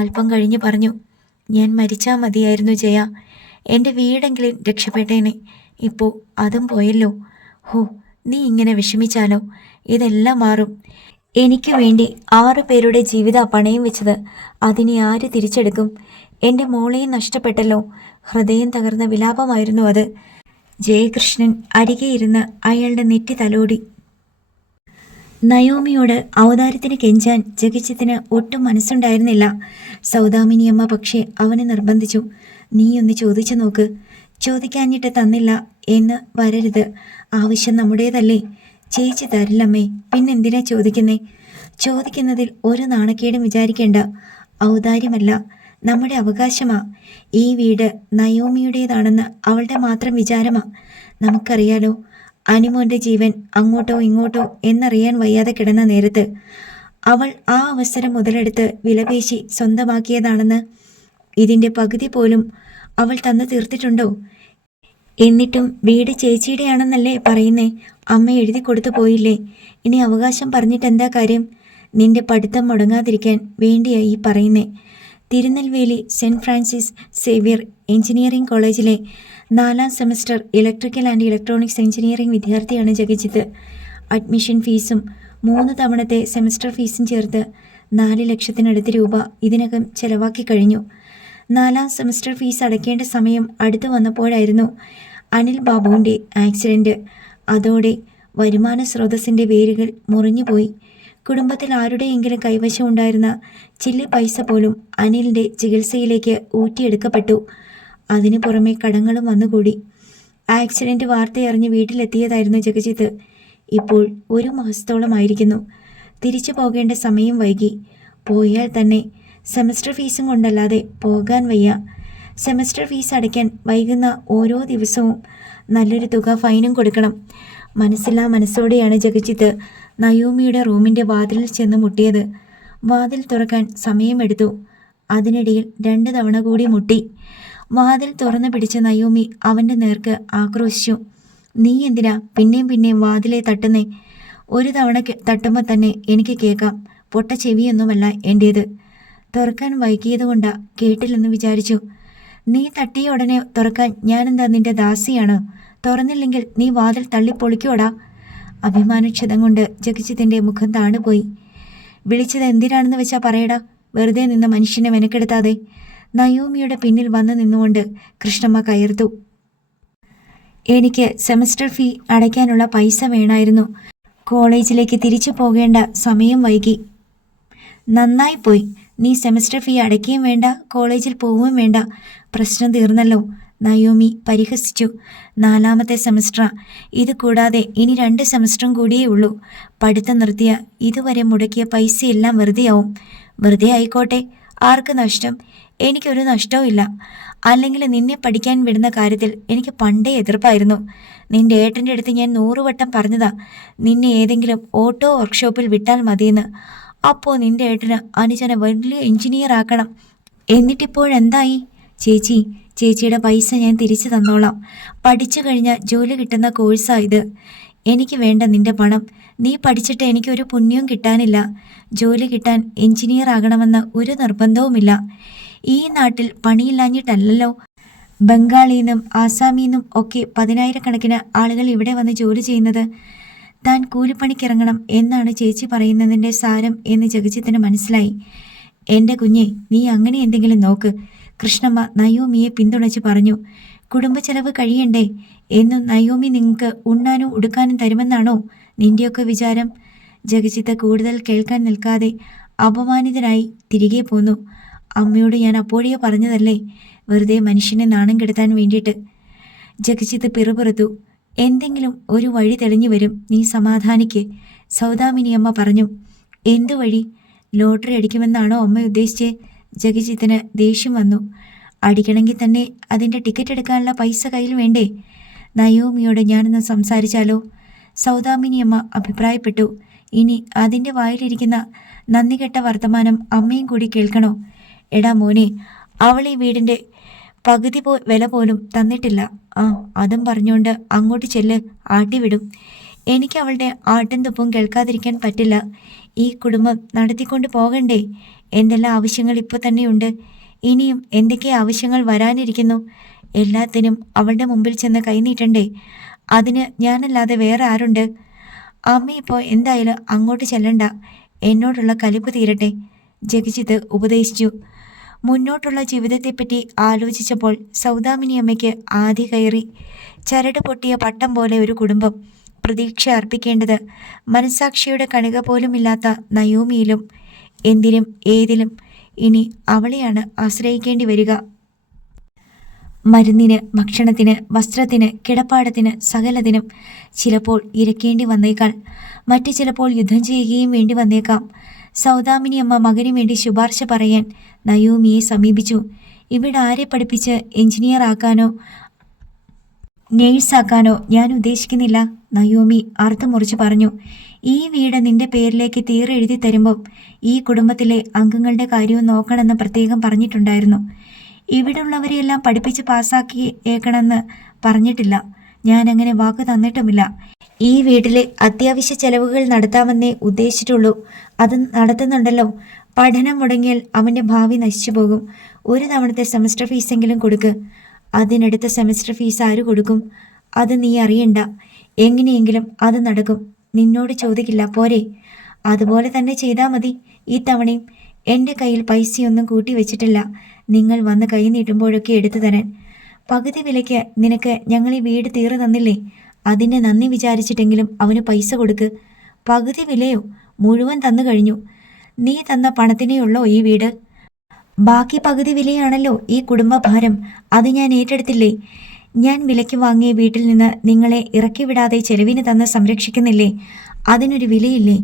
അല്പം കഴിഞ്ഞ് പറഞ്ഞു, ഞാൻ മരിച്ചാൽ മതിയായിരുന്നു ജയ. എൻ്റെ വീടെങ്കിലും രക്ഷപ്പെട്ടേനെ. ഇപ്പോൾ അതും പോയല്ലോ. ഹോ, നീ ഇങ്ങനെ വിഷമിച്ചാലോ? ഇതെല്ലാം മാറും. എനിക്ക് വേണ്ടി 6 പേരുടെ ജീവിത പണയം വെച്ചത് അതിനെ ആര് തിരിച്ചെടുക്കും? എൻ്റെ മോളെയും നഷ്ടപ്പെട്ടല്ലോ. ഹൃദയം തകർന്ന വിലാപമായിരുന്നു അത്. ജയകൃഷ്ണൻ അരികെ ഇരുന്ന് അയാളുടെ നെറ്റി തലോടി. നയോമിയോട് ഔദാര്യത്തിന് കെഞ്ചാൻ ജഗജിത്തിന് ഒട്ടും മനസ്സുണ്ടായിരുന്നില്ല. സൗദാമിനിയമ്മ പക്ഷേ അവനെ നിർബന്ധിച്ചു. നീ ഒന്ന് ചോദിച്ചു നോക്ക്. ചോദിക്കാഞ്ഞിട്ട് തന്നില്ല എന്ന് വരരുത്. ആവശ്യം നമ്മുടേതല്ലേ. ചേച്ചി തരില്ലമ്മേ, പിന്നെന്തിനാ ചോദിക്കുന്നേ? ചോദിക്കുന്നതിൽ ഒരു നാണക്കേടും വിചാരിക്കേണ്ട. ഔദാര്യമല്ല, നമ്മുടെ അവകാശമാ. ഈ വീട് നയോമിയുടേതാണെന്ന് അവളുടെ മാത്രം വിചാരമാ. നമുക്കറിയാലോ, അനിമോൻ്റെ ജീവൻ അങ്ങോട്ടോ ഇങ്ങോട്ടോ എന്നറിയാൻ വയ്യാതെ കിടന്ന നേരത്ത് അവൾ ആ അവസരം മുതലെടുത്ത് വിലപേശി സ്വന്തമാക്കിയതാണെന്ന്. ഇതിൻ്റെ പകുതി പോലും അവൾ തന്നു തീർത്തിട്ടുണ്ടോ? എന്നിട്ടും വീട് ചേച്ചിയുടെയാണെന്നല്ലേ പറയുന്നേ? അമ്മ എഴുതി കൊടുത്തു പോയില്ലേ? ഇനി അവകാശം പറഞ്ഞിട്ട് എന്താ കാര്യം? നിന്റെ പഠിത്തം മുടങ്ങാതിരിക്കാൻ വേണ്ടിയായി പറയുന്നേ. Tirunelveli saint Francis Xavier engineering കോളേജിലെ 4ാം semester electrical and electronics engineering വിദ്യാർത്ഥിയാണ് ജഗജിത്ത്. അഡ്മിഷൻ ഫീസും 3 തവണത്തെ സെമസ്റ്റർ ഫീസും ചേർത്ത് 4 ലക്ഷത്തിനടുത്ത് രൂപ ഇതിനകം ചെലവാക്കി കഴിഞ്ഞു. 4ാം സെമസ്റ്റർ ഫീസ് അടയ്ക്കേണ്ട സമയം അടുത്തു വന്നപ്പോഴായിരുന്നു അനിൽ ബാബുവിൻ്റെ ആക്സിഡൻറ്റ്. അതോടെ വരുമാന സ്രോതസ്സിൻ്റെ വേരുകൾ മുറിഞ്ഞുപോയി. കുടുംബത്തിൽ ആരുടെയെങ്കിലും കൈവശം ഉണ്ടായിരുന്ന ചില്ലി പൈസ പോലും അനിലിൻ്റെ ചികിത്സയിലേക്ക് ഊറ്റിയെടുക്കപ്പെട്ടു. അതിനു പുറമെ കടങ്ങളും വന്നുകൂടി. ആക്സിഡൻറ്റ് വാർത്തയറിഞ്ഞ് വീട്ടിലെത്തിയതായിരുന്നു ജഗജിത്ത്. ഇപ്പോൾ 1 മാസത്തോളമായിരിക്കുന്നു. തിരിച്ചു പോകേണ്ട സമയം വൈകി. പോയാൽ തന്നെ സെമസ്റ്റർ ഫീസും കൊണ്ടല്ലാതെ പോകാൻ വയ്യ. സെമസ്റ്റർ ഫീസ് അടയ്ക്കാൻ വൈകുന്ന ഓരോ ദിവസവും നല്ലൊരു തുക ഫൈനും കൊടുക്കണം. മനസ്സില്ലാ മനസ്സോടെയാണ് ജഗജിത്ത് നയോമിയുടെ റൂമിൻ്റെ വാതിലിൽ ചെന്ന് മുട്ടിയത്. വാതിൽ തുറക്കാൻ സമയമെടുത്തു. അതിനിടയിൽ 2 തവണ കൂടി മുട്ടി. വാതിൽ തുറന്നു പിടിച്ച നയോമി അവൻ്റെ നേർക്ക് ആക്രോശിച്ചു. നീ എന്തിനാ പിന്നെയും വാതിലെ തട്ടുന്നേ? 1 തവണ തട്ടുമ്പോൾ തന്നെ എനിക്ക് കേൾക്കാം. പൊട്ട ചെവിയൊന്നുമല്ല എൻ്റേത്. തുറക്കാൻ വൈകിയതുകൊണ്ടാ കേട്ടില്ലെന്ന് വിചാരിച്ചു. നീ തട്ടിയ ഉടനെ തുറക്കാൻ ഞാനെന്താ നിന്റെ ദാസിയാണോ? തുറന്നില്ലെങ്കിൽ നീ വാതിൽ തള്ളിപ്പൊളിക്കോടാ. അഭിമാനക്ഷതം കൊണ്ട് ജഗജിത്തിൻ്റെ മുഖം താണുപോയി. വിളിച്ചത് എന്തിനാണെന്ന് വെച്ചാൽ പറയടാ. വെറുതെ നിന്ന മനുഷ്യനെ മെനക്കെടുത്താതെ. നയോമിയുടെ പിന്നിൽ വന്നു നിന്നുകൊണ്ട് കൃഷ്ണമ്മ കയർത്തു. എനിക്ക് സെമസ്റ്റർ ഫീ അടയ്ക്കാനുള്ള പൈസ വേണമായിരുന്നു. കോളേജിലേക്ക് തിരിച്ചു പോകേണ്ട സമയം വൈകി. നന്നായിപ്പോയി. നീ സെമസ്റ്റർ ഫീ അടയ്ക്കുകയും വേണ്ട, കോളേജിൽ പോവുകയും വേണ്ട. പ്രശ്നം തീർന്നല്ലോ. നയോമി പരിഹസിച്ചു. 4ാമത്തെ സെമസ്റ്ററാ. ഇത് കൂടാതെ ഇനി 2 സെമസ്റ്ററും കൂടിയേ ഉള്ളൂ. പഠിത്തം നിർത്തിയ ഇതുവരെ മുടക്കിയ പൈസയെല്ലാം വെറുതെയാവും. വെറുതെ ആയിക്കോട്ടെ, ആർക്ക് നഷ്ടം? എനിക്കൊരു നഷ്ടവും ഇല്ല. അല്ലെങ്കിൽ നിന്നെ പഠിക്കാൻ വിടുന്ന കാര്യത്തിൽ എനിക്ക് പണ്ടേ എതിർപ്പായിരുന്നു. നിന്റെ ഏട്ടൻ്റെ അടുത്ത് ഞാൻ 100 വട്ടം പറഞ്ഞതാ നിന്നെ ഏതെങ്കിലും ഓട്ടോ വർക്ക്ഷോപ്പിൽ വിട്ടാൽ മതിയെന്ന്. അപ്പോൾ നിന്റെ ഏട്ടന് അനുജനെ വലിയ എഞ്ചിനീയർ ആക്കണം. എന്നിട്ടിപ്പോഴെന്തായി? ചേച്ചിയുടെ പൈസ ഞാൻ തിരിച്ചു തന്നോളാം. പഠിച്ചു കഴിഞ്ഞാൽ ജോലി കിട്ടുന്ന കോഴ്സാണ് ഇത്. എനിക്ക് വേണ്ട നിന്റെ പണം. നീ പഠിച്ചിട്ട് എനിക്കൊരു പുണ്യവും കിട്ടാനില്ല. ജോലി കിട്ടാൻ എഞ്ചിനീയർ ആകണമെന്ന് ഒരു നിർബന്ധവുമില്ല. ഈ നാട്ടിൽ പണിയില്ലാഞ്ഞിട്ടല്ലല്ലോ ബംഗാളിന്നും ആസാമിന്നും ഒക്കെ 10,000 ആളുകൾ ഇവിടെ വന്ന് ജോലി ചെയ്യുന്നത്. താൻ കൂലിപ്പണിക്കിറങ്ങണം എന്നാണ് ചേച്ചി പറയുന്നതിൻ്റെ സാരം എന്ന് ജഗജിത്തിന് മനസ്സിലായി. എൻ്റെ കുഞ്ഞെ, നീ അങ്ങനെ എന്തെങ്കിലും നോക്ക്. കൃഷ്ണമ്മ നയോമിയെ പിന്തുണച്ച് പറഞ്ഞു. കുടുംബ ചെലവ് കഴിയണ്ടേ? എന്നും നയോമി നിങ്ങൾക്ക് ഉണ്ണാനും ഉടുക്കാനും തരുമെന്നാണോ നിൻ്റെയൊക്കെ വിചാരം? ജഗജിത്ത് കൂടുതൽ കേൾക്കാൻ നിൽക്കാതെ അപമാനിതനായി തിരികെ പോന്നു. അമ്മയോട് ഞാൻ അപ്പോഴേ പറഞ്ഞതല്ലേ, വെറുതെ മനുഷ്യനെ നാണം കെടുത്താൻ വേണ്ടിയിട്ട്. ജഗജിത്ത് പിറുപിറുത്തു. എന്തെങ്കിലും ഒരു വഴി തെളിഞ്ഞു വരും, നീ സമാധാനിക്ക്. സൗദാമിനി അമ്മ പറഞ്ഞു. എന്തു വഴി? ലോട്ടറി അടിക്കുമെന്നാണോ അമ്മ ഉദ്ദേശിച്ചേ? ജഗജിത്തിന് ദേഷ്യം വന്നു. അടിക്കണമെങ്കിൽ തന്നെ അതിൻ്റെ ടിക്കറ്റ് എടുക്കാനുള്ള പൈസ കയ്യിൽ വേണ്ടേ? നയോമിയോട് ഞാനൊന്ന് സംസാരിച്ചാലോ? സൗദാമിനി അമ്മ അഭിപ്രായപ്പെട്ടു. ഇനി അതിൻ്റെ വായിലിരിക്കുന്ന നന്ദികെട്ട വർത്തമാനം അമ്മയും കൂടി കേൾക്കണോ? എടാ മോനെ, അവൾ ഈ വീടിൻ്റെ പകുതി വില പോലും തന്നിട്ടില്ല. അതും പറഞ്ഞുകൊണ്ട് അങ്ങോട്ട് ചെല്ല്, ആട്ടിവിടും. എനിക്ക് അവളുടെ ആട്ടും തുപ്പും കേൾക്കാതിരിക്കാൻ പറ്റില്ല. ഈ കുടുംബം നടത്തിക്കൊണ്ട് പോകണ്ടേ? എന്തെല്ലാം ആവശ്യങ്ങൾ ഇപ്പോൾ തന്നെയുണ്ട്. ഇനിയും എന്തൊക്കെ ആവശ്യങ്ങൾ വരാനിരിക്കുന്നു. എല്ലാത്തിനും അവളുടെ മുമ്പിൽ ചെന്ന് കൈനീട്ടണ്ടേ? അതിന് ഞാനല്ലാതെ വേറെ ആരുണ്ട്? അമ്മ ഇപ്പോൾ എന്തായാലും അങ്ങോട്ട് ചെല്ലണ്ട. എന്നോടുള്ള കലിപ്പ് തീരട്ടെ, ജഗജിത്ത് ഉപദേശിച്ചു. മുന്നോട്ടുള്ള ജീവിതത്തെപ്പറ്റി ആലോചിച്ചപ്പോൾ സൗദാമിനി അമ്മയ്ക്ക് ആദി കയറി. ചരട് പൊട്ടിയ പട്ടം പോലെ ഒരു കുടുംബം. പ്രതീക്ഷ അർപ്പിക്കേണ്ടത് മനസാക്ഷിയുടെ കണിക പോലുമില്ലാത്ത നയോമിയിലും എന്തിനും ഏതിലും ഇനി അവളെയാണ് ആശ്രയിക്കേണ്ടി വരിക. മരുന്നിന്, ഭക്ഷണത്തിന്, വസ്ത്രത്തിന്, കിടപ്പാടത്തിന്, സകലതിനും ചിലപ്പോൾ ഇരക്കേണ്ടി വന്നേക്കാൾ. മറ്റു ചിലപ്പോൾ യുദ്ധം ചെയ്യുകയും വേണ്ടി വന്നേക്കാം. സൗദാമിനി അമ്മ മകന് വേണ്ടി ശുപാർശ പറയാൻ നയോമിയെ സമീപിച്ചു. ഇവിടെ ആരെ പഠിപ്പിച്ച് എഞ്ചിനീയർ ആക്കാനോ നേഴ്സാക്കാനോ ഞാൻ ഉദ്ദേശിക്കുന്നില്ല, നയോമി അർത്ഥം മുറിച്ച് പറഞ്ഞു. ഈ വീട് നിന്റെ പേരിലേക്ക് തീരെഴുതി തരുമ്പം ഈ കുടുംബത്തിലെ അംഗങ്ങളുടെ കാര്യവും നോക്കണമെന്ന് പ്രത്യേകം പറഞ്ഞിട്ടുണ്ടായിരുന്നു. ഇവിടെ ഉള്ളവരെയെല്ലാം പഠിപ്പിച്ച് പാസ്സാക്കിയേക്കണമെന്ന് പറഞ്ഞിട്ടില്ല. ഞാൻ അങ്ങനെ വാക്ക് തന്നിട്ടുമില്ല. ഈ വീട്ടിലെ അത്യാവശ്യ ചെലവുകൾ നടത്താമെന്നേ ഉദ്ദേശിച്ചിട്ടുള്ളൂ. അത് നടത്തുന്നുണ്ടല്ലോ. പഠനം മുടങ്ങിയാൽ അവൻ്റെ ഭാവി നശിച്ചു പോകും. 1 തവണത്തെ സെമസ്റ്റർ ഫീസെങ്കിലും കൊടുക്ക്. അതിനടുത്ത സെമസ്റ്റർ ഫീസ് ആര് കൊടുക്കും? അത് നീ അറിയണ്ട. എങ്ങനെയെങ്കിലും അത് നടക്കും. നിന്നോട് ചോദിക്കില്ല, പോരെ? അതുപോലെ തന്നെ ചെയ്താൽ മതി. ഈ തവണയും എൻ്റെ കയ്യിൽ പൈസയൊന്നും കൂട്ടി വെച്ചിട്ടില്ല, നിങ്ങൾ വന്ന് കൈ നീട്ടുമ്പോഴൊക്കെ എടുത്തു തരാൻ. പകുതി വിലയ്ക്ക് നിനക്ക് ഞങ്ങൾ ഈ വീട് തീർന്നു തന്നില്ലേ, അതിൻ്റെ നന്ദി വിചാരിച്ചിട്ടെങ്കിലും അവന് പൈസ കൊടുക്ക്. പകുതി വിലയോ? മുഴുവൻ തന്നു കഴിഞ്ഞു. നീ തന്ന പണത്തിനെയുള്ളോ ഈ വീട്? ബാക്കി പകുതി വിലയാണല്ലോ ഈ കുടുംബഭാരം. അത് ഞാൻ ഏറ്റെടുത്തില്ലേ? ഞാൻ വിലയ്ക്ക് വാങ്ങിയ വീട്ടിൽ നിന്ന് നിങ്ങളെ ഇറക്കി വിടാതെ ചെലവിന് തന്ന് സംരക്ഷിക്കുന്നില്ലേ? അതിനൊരു വിലയില്ലേ?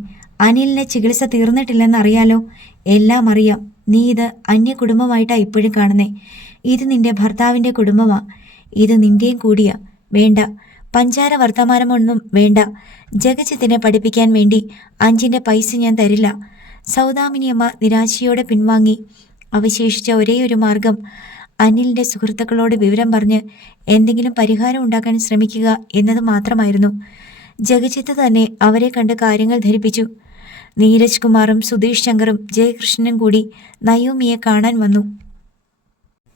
അനിലിൻ്റെ ചികിത്സ തീർന്നിട്ടില്ലെന്നറിയാലോ. എല്ലാം അറിയാം. നീ ഇത് അന്യ കുടുംബമായിട്ടാണ് ഇപ്പോഴും കാണുന്നേ. ഇത് നിന്റെ ഭർത്താവിൻ്റെ കുടുംബമാ. ഇത് നിന്റെയും കൂടിയാ. വേണ്ട, പഞ്ചാര വർത്തമാനമൊന്നും വേണ്ട. ജഗജിത്തിനെ പഠിപ്പിക്കാൻ വേണ്ടി 5ൻ്റെ പൈസ ഞാൻ തരില്ല. സൗദാമിനിയമ്മ നിരാശയോടെ പിൻവാങ്ങി. അവശേഷിച്ച ഒരേയൊരു മാർഗം അനിലിൻ്റെ സുഹൃത്തുക്കളോട് വിവരം പറഞ്ഞ് എന്തെങ്കിലും പരിഹാരം ഉണ്ടാക്കാൻ ശ്രമിക്കുക എന്നത് മാത്രമായിരുന്നു. ജഗജിത്ത് തന്നെ അവരെ കണ്ട് കാര്യങ്ങൾ ധരിപ്പിച്ചു. നീരജ് കുമാറും സുധീഷ് ശങ്കറും ജയകൃഷ്ണനും കൂടി നയോമിയെ കാണാൻ വന്നു.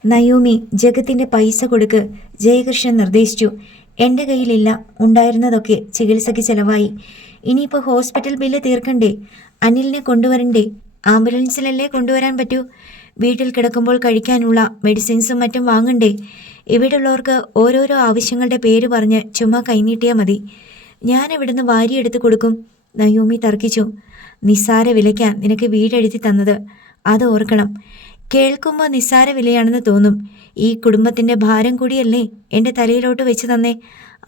നയോമി, ജഗത്തിൻ്റെ പൈസ കൊടുക്ക്, ജയകൃഷ്ണൻ നിർദ്ദേശിച്ചു. എൻ്റെ കയ്യിലില്ല, ഉണ്ടായിരുന്നതൊക്കെ ചികിത്സയ്ക്ക് ചെലവായി. ഇനിയിപ്പോൾ ഹോസ്പിറ്റൽ ബില്ല് തീർക്കണ്ടേ? അനിലിനെ കൊണ്ടുവരണ്ടേ? ആംബുലൻസിലല്ലേ കൊണ്ടുവരാൻ പറ്റൂ? വീട്ടിൽ കിടക്കുമ്പോൾ കഴിക്കാനുള്ള മെഡിസിൻസും മറ്റും വാങ്ങണ്ടേ? ഇവിടെയുള്ളവർക്ക് ഓരോരോ ആവശ്യങ്ങളുടെ പേര് പറഞ്ഞ് ചുമ്മാ കൈനീട്ടിയാൽ മതി. ഞാൻ ഇവിടുന്ന് വാരിയെടുത്ത് കൊടുക്കും, നയോമി തർക്കിച്ചു. നിസ്സാര വിലയ്ക്കാ നിനക്ക് വീടെഴുതി തന്നത്, അത് ഓർക്കണം. കേൾക്കുമ്പോൾ നിസ്സാര വിലയാണെന്ന് തോന്നും. ഈ കുടുംബത്തിൻ്റെ ഭാരം കൂടിയല്ലേ എൻ്റെ തലയിലോട്ട് വെച്ച് തന്നേ.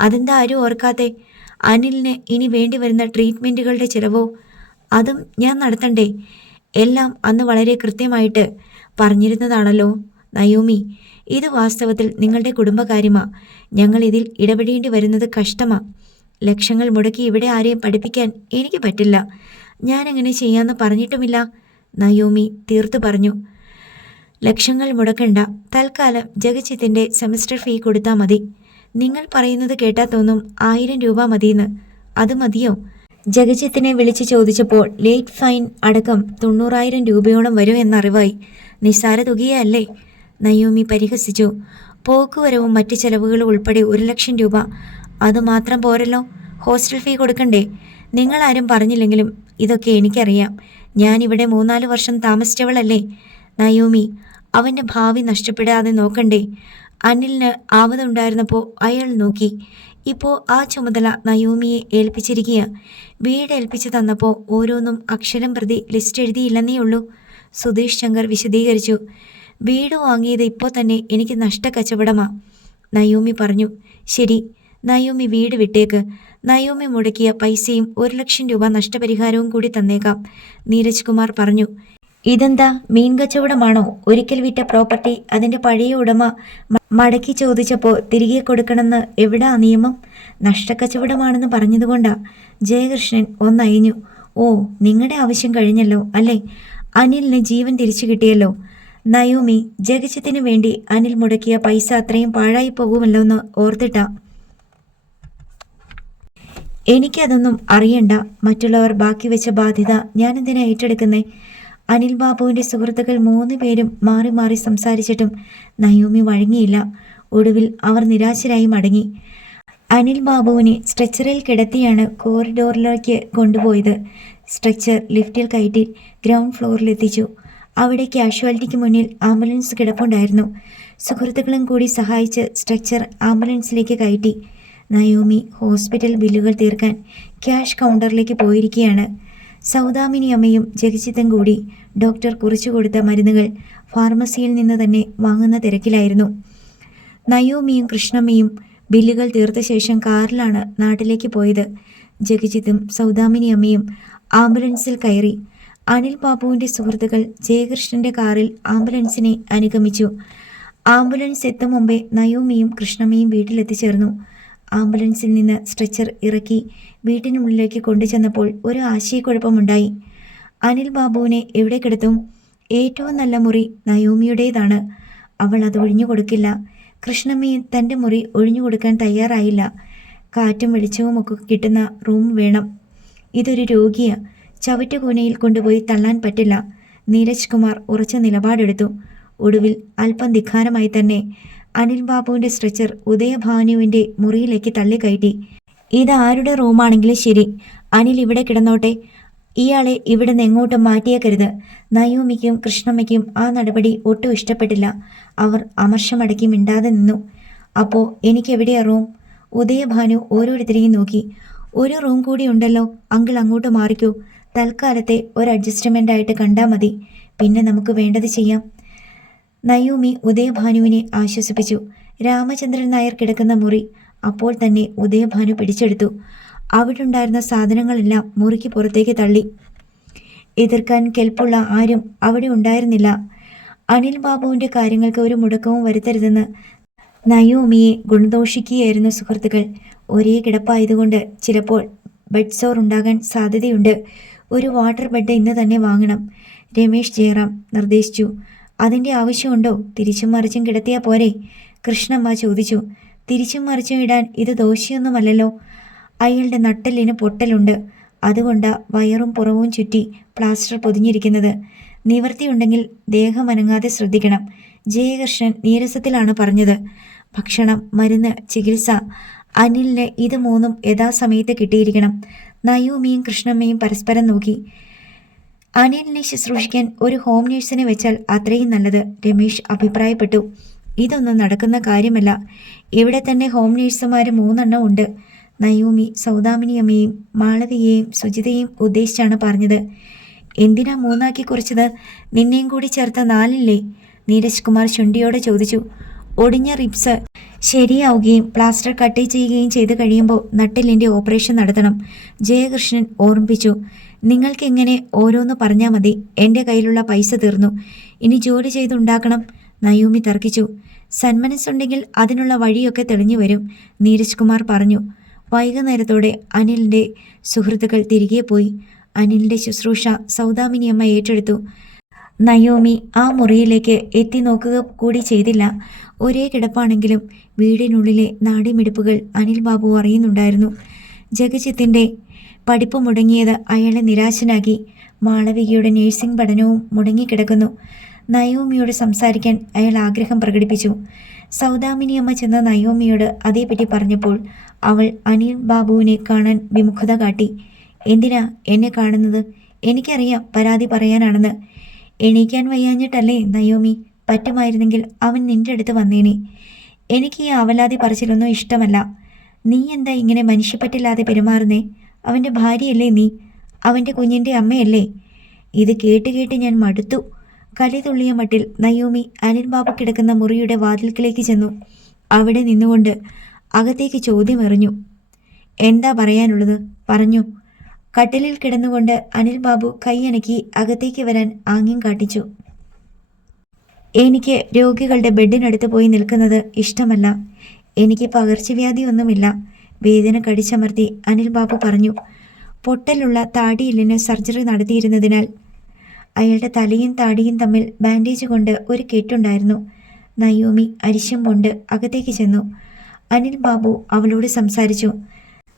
അതെന്താ ആരും ഓർക്കാത്തെ? അനിലിന് ഇനി വേണ്ടി വരുന്ന ട്രീറ്റ്മെൻറ്റുകളുടെ ചിലവോ അതും ഞാൻ നടത്തണ്ടേ? എല്ലാം അന്ന് വളരെ കൃത്യമായിട്ട് പറഞ്ഞിരുന്നതാണല്ലോ നയോമി. ഇത് വാസ്തവത്തിൽ നിങ്ങളുടെ കുടുംബകാര്യമാ. ഞങ്ങൾ ഇതിൽ ഇടപെടേണ്ടി വരുന്നത് കഷ്ടമാ. ലക്ഷങ്ങൾ മുടക്കി ഇവിടെ ആരെയും പഠിപ്പിക്കാൻ എനിക്ക് പറ്റില്ല. ഞാനങ്ങനെ ചെയ്യാമെന്ന് പറഞ്ഞിട്ടുമില്ല, നയോമി തീർത്തു പറഞ്ഞു. ലക്ഷങ്ങൾ മുടക്കണ്ട. തൽക്കാലം ജഗജിത്തിൻ്റെ സെമസ്റ്റർ ഫീ കൊടുത്താൽ മതി. നിങ്ങൾ പറയുന്നത് കേട്ടാൽ തോന്നും 1000 രൂപ മതിയെന്ന്. അത് മതിയോ? ജഗജിത്തിനെ വിളിച്ച് ചോദിച്ചപ്പോൾ ലേറ്റ് ഫൈൻ അടക്കം 90,000 രൂപയോളം വരും എന്നറിവായി. നിസ്സാര തുകയല്ലേ? നയോമി പരിഹസിച്ചു. പോക്കുവരവും മറ്റ് ചെലവുകളും ഉൾപ്പെടെ 1,00,000 രൂപ. അതുമാത്രം പോരല്ലോ, ഹോസ്റ്റൽ ഫീ കൊടുക്കണ്ടേ? നിങ്ങളാരും പറഞ്ഞില്ലെങ്കിലും ഇതൊക്കെ എനിക്കറിയാം. ഞാനിവിടെ 3-4 വർഷം താമസിച്ചവളല്ലേ. നയോമി, അവൻ്റെ ഭാവി നഷ്ടപ്പെടാതെ നോക്കണ്ടേ? അനിലിന് ആവതുണ്ടായിരുന്നപ്പോൾ അയാൾ നോക്കി. ഇപ്പോൾ ആ ചുമതല നയോമിയെ ഏൽപ്പിച്ചിരിക്കുക. വീട് ഏൽപ്പിച്ചു തന്നപ്പോൾ ഓരോന്നും അക്ഷരം പ്രതി ലിസ്റ്റ് എഴുതിയില്ലെന്നേ ഉള്ളൂ, സുധീഷ് ശങ്കർ വിശദീകരിച്ചു. വീട് വാങ്ങിയത് ഇപ്പോൾ തന്നെ എനിക്ക് നഷ്ടക്കച്ചവടമാ, നയോമി പറഞ്ഞു. ശരി, നയോമി വീട് വിട്ടേക്ക്. നയോമി മുടക്കിയ പൈസയും 1,00,000 രൂപ നഷ്ടപരിഹാരവും കൂടി തന്നേക്കാം, നീരജ് കുമാർ പറഞ്ഞു. ഇതെന്താ, മീൻ കച്ചവടമാണോ? ഒരിക്കൽ വിറ്റ പ്രോപ്പർട്ടി അതിൻ്റെ പഴയ ഉടമ മടക്കി ചോദിച്ചപ്പോൾ തിരികെ കൊടുക്കണമെന്ന് എവിടാ നിയമം? നഷ്ടക്കച്ചവടമാണെന്ന് പറഞ്ഞതുകൊണ്ടാ. ജയകൃഷ്ണൻ ഒന്നയഞ്ഞു. ഓ, നിങ്ങളുടെ ആവശ്യം കഴിഞ്ഞല്ലോ അല്ലേ? അനിലിന് ജീവൻ തിരിച്ചു കിട്ടിയല്ലോ. നയോമി, ജഗജിത്തിന് വേണ്ടി അനിൽ മുടക്കിയ പൈസ അത്രയും പാഴായി പോകുമല്ലോ എന്ന് ഓർത്തിട്ടാ. എനിക്കതൊന്നും അറിയണ്ട. മറ്റുള്ളവർ ബാക്കി വെച്ച ബാധ്യത ഞാനെന്തിനാ ഏറ്റെടുക്കുന്നേ? അനിൽ ബാബുവിൻ്റെ സുഹൃത്തുക്കൾ 3 പേരും മാറി മാറി സംസാരിച്ചിട്ടും നയോമി വഴങ്ങിയില്ല. ഒടുവിൽ അവർ നിരാശരായി മടങ്ങി. അനിൽ ബാബുവിനെ സ്ട്രെച്ചറിൽ കിടത്തിയാണ് കോറിഡോറിലേക്ക് കൊണ്ടുപോയത്. സ്ട്രെച്ചർ ലിഫ്റ്റിൽ കയറ്റി ഗ്രൗണ്ട് ഫ്ലോറിലെത്തിച്ചു. അവിടെ കാഷ്വാലിറ്റിക്ക് മുന്നിൽ ആംബുലൻസ് കിടപ്പുണ്ടായിരുന്നു. സുഹൃത്തുക്കളും കൂടി സഹായിച്ച് സ്ട്രെച്ചർ ആംബുലൻസിലേക്ക് കയറ്റി. നയോമി ഹോസ്പിറ്റൽ ബില്ലുകൾ തീർക്കാൻ ക്യാഷ് കൗണ്ടറിലേക്ക് പോയിരിക്കുകയാണ്. സൗദാമിനി അമ്മയും ജഗജിത്തും കൂടി ഡോക്ടർ കുറിച്ചു കൊടുത്ത മരുന്നുകൾ ഫാർമസിയിൽ നിന്ന് തന്നെ വാങ്ങുന്ന തിരക്കിലായിരുന്നു. നയോമിയും കൃഷ്ണമ്മയും ബില്ലുകൾ തീർത്ത ശേഷം കാറിലാണ് നാട്ടിലേക്ക് പോയത്. ജഗജിത്തും സൗദാമിനി അമ്മയും ആംബുലൻസിൽ കയറി. അനിൽ ബാബുവിൻ്റെ സുഹൃത്തുക്കൾ ജയകൃഷ്ണൻ്റെ കാറിൽ ആംബുലൻസിനെ അനുഗമിച്ചു. ആംബുലൻസ് എത്തും മുമ്പേ നയോമിയും കൃഷ്ണമ്മയും വീട്ടിലെത്തിച്ചേർന്നു. ആംബുലൻസിൽ നിന്ന് സ്ട്രെച്ചർ ഇറക്കി വീട്ടിനുള്ളിലേക്ക് കൊണ്ടുചെന്നപ്പോൾ ഒരു ആശയക്കുഴപ്പമുണ്ടായി. അനിൽ ബാബുവിനെ എവിടെ കിടത്തും? ഏറ്റവും നല്ല മുറി നയോമിയുടേതാണ്. അവൾ അത് ഒഴിഞ്ഞു കൊടുക്കില്ല. കൃഷ്ണമ്മയും തൻ്റെ മുറി ഒഴിഞ്ഞു കൊടുക്കാൻ തയ്യാറായില്ല. കാറ്റും വെളിച്ചവും ഒക്കെ കിട്ടുന്ന റൂം വേണം. ഇതൊരു രോഗിയാ, ചവറ്റുകൂനയിൽ കൊണ്ടുപോയി തള്ളാൻ പറ്റില്ല. നീരജ് കുമാർ ഉറച്ച നിലപാടെടുത്തു. ഒടുവിൽ അല്പം ധിക്കാരമായി തന്നെ അനിൽ ബാബുവിൻ്റെ സ്ട്രെച്ചർ ഉദയഭാനുവിൻ്റെ മുറിയിലേക്ക് തള്ളിക്കയറ്റി. ഇതാരുടെ റൂമാണെങ്കിലും ശരി, അനിൽ ഇവിടെ കിടന്നോട്ടെ. ഇയാളെ ഇവിടുന്ന് എങ്ങോട്ടും മാറ്റിയേക്കരുത്. നയോമിക്കും കൃഷ്ണമ്മയ്ക്കും ആ നടപടി ഒട്ടും ഇഷ്ടപ്പെട്ടില്ല. അവർ അമർഷമടക്കി മിണ്ടാതെ നിന്നു. അപ്പോൾ എനിക്കെവിടെയാ റൂം? ഉദയഭാനു ഓരോരുത്തരെയും നോക്കി. ഒരു റൂം കൂടി ഉണ്ടല്ലോ, അങ്കിൾ അങ്ങോട്ട് മാറിക്കൂ. തൽക്കാലത്തെ ഒരു അഡ്ജസ്റ്റ്മെൻ്റായിട്ട് കണ്ടാൽ മതി, പിന്നെ നമുക്ക് വേണ്ടത് ചെയ്യാം. നയോമി ഉദയഭാനുവിനെ ആശ്വസിപ്പിച്ചു. രാമചന്ദ്രൻ നായർ കിടക്കുന്ന മുറി അപ്പോൾ തന്നെ ഉദയഭാനു പിടിച്ചെടുത്തു. അവിടെ ഉണ്ടായിരുന്ന സാധനങ്ങളെല്ലാം മുറിക്ക് പുറത്തേക്ക് തള്ളി. എതിർക്കാൻ കെൽപ്പുള്ള ആരും അവിടെ ഉണ്ടായിരുന്നില്ല. അനിൽ ബാബുവിൻ്റെ കാര്യങ്ങൾക്ക് ഒരു മുടക്കവും വരുത്തരുതെന്ന് നയോമിയെ ഗുണദോഷിക്കുകയായിരുന്നു സുഹൃത്തുക്കൾ. ഒരേ കിടപ്പായതുകൊണ്ട് ചിലപ്പോൾ ബെഡ് സോർ ഉണ്ടാകാൻ സാധ്യതയുണ്ട്. ഒരു വാട്ടർ ബെഡ് ഇന്ന് തന്നെ വാങ്ങണം, രമേശ് ജയറാം നിർദ്ദേശിച്ചു. അതിൻ്റെ ആവശ്യമുണ്ടോ? തിരിച്ചും മറിച്ചും കിടത്തിയാൽ പോരെ? കൃഷ്ണമ്മ ചോദിച്ചു. തിരിച്ചും മറിച്ചും ഇടാൻ ഇത് ദോശയൊന്നുമല്ലല്ലോ. അയാളുടെ നട്ടെല്ലിന് പൊട്ടലുണ്ട്, അതുകൊണ്ട് വയറും പുറവും ചുറ്റി പ്ലാസ്റ്റർ പൊതിഞ്ഞിരിക്കുന്നത്. നിവർത്തിയുണ്ടെങ്കിൽ ദേഹമനങ്ങാതെ ശ്രദ്ധിക്കണം. ജയകൃഷ്ണൻ നീരസത്തിലാണ് പറഞ്ഞത്. ഭക്ഷണം, മരുന്ന്, ചികിത്സ, അനിലിന് ഇത് മൂന്നും യഥാസമയത്ത് കിട്ടിയിരിക്കണം. നയോമിയും കൃഷ്ണമ്മയും പരസ്പരം നോക്കി. അനിലിനെ ശുശ്രൂഷിക്കാൻ ഒരു ഹോം നേഴ്സിനെ വെച്ചാൽ അത്രയും നല്ലത്, രമേശ് അഭിപ്രായപ്പെട്ടു. ഇതൊന്നും നടക്കുന്ന കാര്യമല്ല. ഇവിടെ തന്നെ ഹോം നേഴ്സുമാർ 3 എണ്ണം ഉണ്ട്. നയോമി സൗദാമിനിയമ്മയും മാളവികയെയും സുജിതയെയും ഉദ്ദേശിച്ചാണ് പറഞ്ഞത്. എന്തിനാ 3 ആക്കി കുറിച്ചത്? നിന്നെയും കൂടി ചേർത്ത 4 നീരജ് കുമാർ ചുണ്ടിയോടെ ചോദിച്ചു. ഒടിഞ്ഞ റിബ്സ് ശരിയാവുകയും പ്ലാസ്റ്റർ കട്ട് ചെയ്യുകയും ചെയ്ത് കഴിയുമ്പോൾ നട്ടെല്ലിൻ്റെ ഓപ്പറേഷൻ നടത്തണം, ജയകൃഷ്ണൻ ഓർമ്മിപ്പിച്ചു. നിങ്ങൾക്കെങ്ങനെ ഓരോന്ന് പറഞ്ഞാൽ മതി, എൻ്റെ കയ്യിലുള്ള പൈസ തീർന്നു, ഇനി ജോലി ചെയ്തുണ്ടാക്കണം, നയോമി തർക്കിച്ചു. സന്മനസ്സുണ്ടെങ്കിൽ അതിനുള്ള വഴിയൊക്കെ തെളിഞ്ഞു വരും, നീരജ് കുമാർ പറഞ്ഞു. വൈകുന്നേരത്തോടെ അനിലിൻ്റെ സുഹൃത്തുക്കൾ തിരികെ പോയി. അനിലിൻ്റെ ശുശ്രൂഷ സൗദാമിനിയമ്മ ഏറ്റെടുത്തു. നയോമി ആ മുറിയിലേക്ക് എത്തി നോക്കുക കൂടി ചെയ്തില്ല. ഒരേ കിടപ്പാണെങ്കിലും വീടിനുള്ളിലെ നാടിമിടിപ്പുകൾ അനിൽ ബാബു അറിയുന്നുണ്ടായിരുന്നു. ജഗജിത്തിൻ്റെ പഠിപ്പ് മുടങ്ങിയത് അയാളെ നിരാശനാക്കി. മാളവികയുടെ നേഴ്സിംഗ് പഠനവും മുടങ്ങിക്കിടക്കുന്നു. നയോമിയോട് സംസാരിക്കാൻ അയാൾ ആഗ്രഹം പ്രകടിപ്പിച്ചു. സൗദാമിനിയമ്മ ചെന്ന നയോമിയോട് അതേപ്പറ്റി പറഞ്ഞപ്പോൾ അവൾ അനിൽ ബാബുവിനെ കാണാൻ വിമുഖത കാട്ടി. എന്തിനാ എന്നെ കാണുന്നത്? എനിക്കറിയാം പരാതി പറയാനാണെന്ന്. എണീക്കാൻ വയ്യാഞ്ഞിട്ടല്ലേ നയോമി? പറ്റുമായിരുന്നെങ്കിൽ അവൻ നിന്റെ അടുത്ത് വന്നേനെ. എനിക്ക് ഈ അവലാതി പറച്ചിലൊന്നും ഇഷ്ടമല്ല. നീ എന്താ ഇങ്ങനെ മനുഷ്യപ്പറ്റില്ലാതെ പെരുമാറുന്നേ? അവൻ്റെ ഭാര്യയല്ലേ നീ? അവൻ്റെ കുഞ്ഞിൻ്റെ അമ്മയല്ലേ? ഇത് കേട്ട് കേട്ട് ഞാൻ മടുത്തു. കലി തുള്ളിയ മട്ടിൽ നയോമി അനിൽ ബാബു കിടക്കുന്ന മുറിയുടെ വാതിൽക്കിലേക്ക് ചെന്നു. അവിടെ നിന്നുകൊണ്ട് അകത്തേക്ക് ചോദ്യം എറിഞ്ഞു. എന്താ പറയാനുള്ളത്? പറഞ്ഞു. കട്ടിലിൽ കിടന്നുകൊണ്ട് അനിൽ ബാബു കൈയനക്കി അകത്തേക്ക് വരാൻ ആംഗ്യം കാട്ടിച്ചു. എനിക്ക് രോഗികളുടെ ബെഡിനടുത്ത് പോയി നിൽക്കുന്നത് ഇഷ്ടമല്ല. എനിക്ക് പകർച്ചവ്യാധിയൊന്നുമില്ല, വേദന കടിച്ചമർത്തി അനിൽ ബാബു പറഞ്ഞു. പൊട്ടലുള്ള താടിയെല്ലിന് സർജറി നടത്തിയിരുന്നതിനാൽ അയാളുടെ തലയും താടിയും തമ്മിൽ ബാൻഡേജ് കൊണ്ട് ഒരു കെട്ടുണ്ടായിരുന്നു. നയോമി അരിശം കൊണ്ട് അകത്തേക്ക് ചെന്നു. അനിൽ ബാബു അവളോട് സംസാരിച്ചു.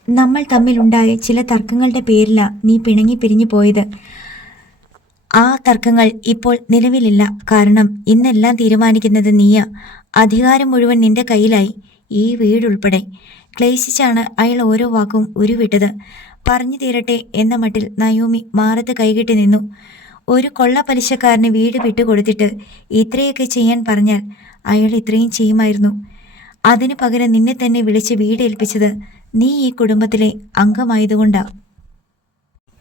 നമ്മൾ തമ്മിലുണ്ടായ ചില തർക്കങ്ങളുടെ പേരിലാ നീ പിണങ്ങി പിരിഞ്ഞു പോയത്. ആ തർക്കങ്ങൾ ഇപ്പോൾ നിലവിലില്ല. കാരണം ഇന്നെല്ലാം തീരുമാനിക്കുന്നത് നീയാ. അധികാരം മുഴുവൻ നിന്റെ കയ്യിലായി, ഈ വീടുൾപ്പെടെ. ക്ലേശിച്ചാണ് അയാൾ ഓരോ വാക്കും ഉരുവിട്ടത്. പറഞ്ഞു തീരട്ടെ എന്ന മട്ടിൽ നയോമി മാറത്ത് കൈകെട്ടി നിന്നു. ഒരു കൊള്ള പലിശക്കാരന് വീട് വിട്ടുകൊടുത്തിട്ട് ഇത്രയൊക്കെ ചെയ്യാൻ പറഞ്ഞാൽ അയാൾ ഇത്രയും ചെയ്യുമായിരുന്നു. അതിനു പകരം നിന്നെ തന്നെ വിളിച്ച് വീടേൽപ്പിച്ചത് നീ ഈ കുടുംബത്തിലെ അംഗമായതുകൊണ്ടാ,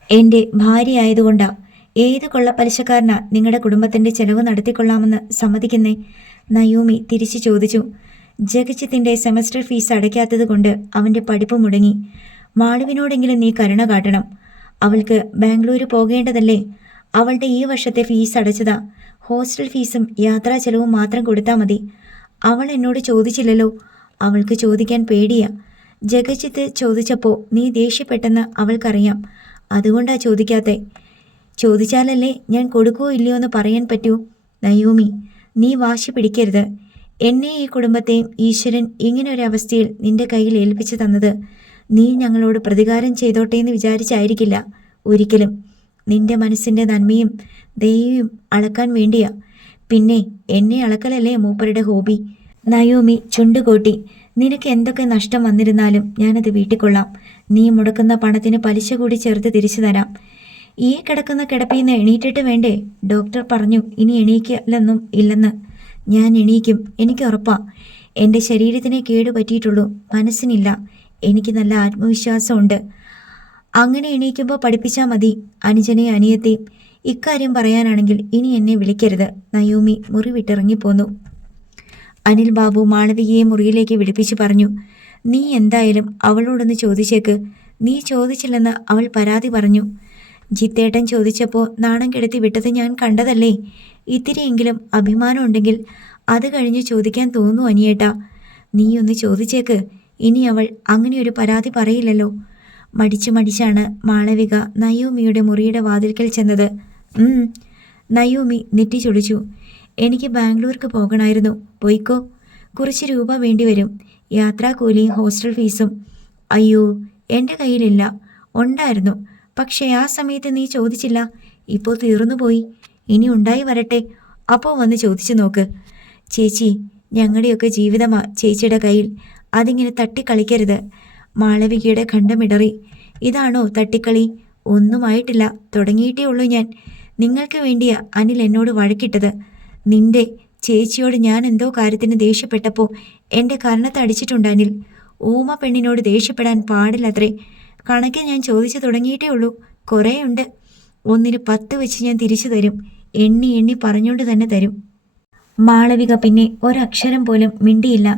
എൻ്റെ ഭാര്യ ആയതുകൊണ്ടാ. ഏത് കൊള്ളപ്പലിശക്കാരനാ നിങ്ങളുടെ കുടുംബത്തിൻ്റെ ചെലവ് നടത്തിക്കൊള്ളാമെന്ന് സമ്മതിക്കുന്നേ? നയോമി തിരിച്ചു ചോദിച്ചു. ജഗജിത്തിൻ്റെ സെമസ്റ്റർ ഫീസ് അടയ്ക്കാത്തത് കൊണ്ട് അവൻ്റെ പഠിപ്പ് മുടങ്ങി. മാളുവിനോടെങ്കിലും നീ കരുണ കാട്ടണം. അവൾക്ക് ബാംഗ്ലൂർ പോകേണ്ടതല്ലേ? അവളുടെ ഈ വർഷത്തെ ഫീസ് അടച്ചതാ. ഹോസ്റ്റൽ ഫീസും യാത്രാ ചെലവും മാത്രം കൊടുത്താൽ മതി. അവൾ എന്നോട് ചോദിച്ചില്ലല്ലോ. അവൾക്ക് ചോദിക്കാൻ പേടിയാ. ജഗജിത്ത് ചോദിച്ചപ്പോൾ നീ ദേഷ്യപ്പെട്ടെന്ന് അവൾക്കറിയാം, അതുകൊണ്ടാ ചോദിക്കാത്തെ. ചോദിച്ചാലല്ലേ ഞാൻ കൊടുക്കുമോ ഇല്ലയോ എന്ന് പറയാൻ പറ്റൂ. നയോമി, നീ വാശി പിടിക്കരുത്. എന്നെ ഈ കുടുംബത്തെയും ഈശ്വരൻ ഇങ്ങനൊരവസ്ഥയിൽ നിന്റെ കയ്യിൽ ഏൽപ്പിച്ചു തന്നത് നീ ഞങ്ങളോട് പ്രതികാരം ചെയ്തോട്ടെ എന്ന് വിചാരിച്ചായിരിക്കില്ല ഒരിക്കലും. നിന്റെ മനസ്സിൻ്റെ നന്മയും ദയയും അളക്കാൻ വേണ്ടിയാ. പിന്നെ എന്നെ അളക്കലല്ലേ മൂപ്പരുടെ ഹോബി. നയോമി ചുണ്ടുകൂട്ടി. നിനക്ക് എന്തൊക്കെ നഷ്ടം വന്നിരുന്നാലും ഞാനത് വീട്ടിക്കൊള്ളാം. നീ മുടക്കുന്ന പണത്തിന് പലിശ കൂടി ചേർത്ത് തിരിച്ചു തരാം. ഈ കിടക്കുന്ന കിടപ്പിൽ നിന്ന് എണീറ്റിട്ട് വേണ്ടേ? ഡോക്ടർ പറഞ്ഞു ഇനി എണീക്കലൊന്നും ഇല്ലെന്ന്. ഞാൻ എണീക്കും, എനിക്ക് ഉറപ്പാ. എൻ്റെ ശരീരത്തിനെ കേടുപറ്റിയിട്ടുള്ളൂ, മനസ്സിനില്ല. എനിക്ക് നല്ല ആത്മവിശ്വാസമുണ്ട്. അങ്ങനെ എണീക്കുമ്പോൾ പഠിപ്പിച്ചാൽ മതി. അനുജനെയും അനിയത്തെയും ഇക്കാര്യം പറയാനാണെങ്കിൽ ഇനി എന്നെ വിളിക്കരുത്. നയോമി മുറി വിട്ടിറങ്ങിപ്പോന്നു. അനിൽ ബാബു മാളവികയെ മുറിയിലേക്ക് വിളിപ്പിച്ചു പറഞ്ഞു, നീ എന്തായാലും അവളോടൊന്ന് ചോദിച്ചേക്ക്. നീ ചോദിച്ചില്ലെന്ന് അവൾ പരാതി പറഞ്ഞു. ജിത്തേട്ടൻ ചോദിച്ചപ്പോൾ നാണം കെടുത്തി വിട്ടത് ഞാൻ കണ്ടതല്ലേ. ഇത്തിരിയെങ്കിലും അഭിമാനം ഉണ്ടെങ്കിൽ അത് കഴിഞ്ഞ് ചോദിക്കാൻ തോന്നൂ അനിയേട്ടാ. നീ ഒന്ന് ചോദിച്ചേക്ക്. ഇനി അവൾ അങ്ങനെയൊരു പരാതി പറയില്ലല്ലോ. മടിച്ചാണ് മാളവിക നയോമിയുടെ മുറിയുടെ വാതിൽക്കൽ ചെന്നത്. നയോമി നെറ്റി ചൊടിച്ചു. എനിക്ക് ബാംഗ്ലൂർക്ക് പോകണമായിരുന്നു. പോയിക്കോ. കുറച്ച് രൂപ വേണ്ടി വരും. യാത്രാക്കൂലിയും ഹോസ്റ്റൽ ഫീസും. അയ്യോ, എൻ്റെ കയ്യിലില്ല. ഉണ്ടായിരുന്നു, പക്ഷേ ആ സമയത്ത് നീ ചോദിച്ചില്ല. ഇപ്പോൾ തീർന്നുപോയി. ഇനി ഉണ്ടായി വരട്ടെ, അപ്പോൾ വന്ന് ചോദിച്ചു നോക്ക്. ചേച്ചി, ഞങ്ങളുടെയൊക്കെ ജീവിതമാ ചേച്ചിയുടെ കയ്യിൽ. അതിങ്ങനെ തട്ടിക്കളിക്കരുത്. മാളവികയുടെ ഖണ്ഡമിടറി. ഇതാണോ തട്ടിക്കളി? ഒന്നുമായിട്ടില്ല, തുടങ്ങിയിട്ടേ ഉള്ളൂ ഞാൻ. നിങ്ങൾക്ക് വേണ്ടിയാ അനിൽ എന്നോട് വഴക്കിട്ടത്. നിന്റെ ചേച്ചിയോട് ഞാൻ എന്തോ കാര്യത്തിന് ദേഷ്യപ്പെട്ടപ്പോൾ എൻ്റെ കർണത്തടിച്ചിട്ടുണ്ട് അനിൽ. ഊമ പെണ്ണിനോട് ദേഷ്യപ്പെടാൻ പാടില്ലത്രേ. കണക്ക് ഞാൻ ചോദിച്ചു തുടങ്ങിയിട്ടേ ഉള്ളൂ. കുറേയുണ്ട്. 1-ന് 10 വെച്ച് ഞാൻ തിരിച്ചു തരും. എണ്ണി പറഞ്ഞുകൊണ്ട് തന്നെ തരും. മാളവിക പിന്നെ ഒരക്ഷരം പോലും മിണ്ടിയില്ല.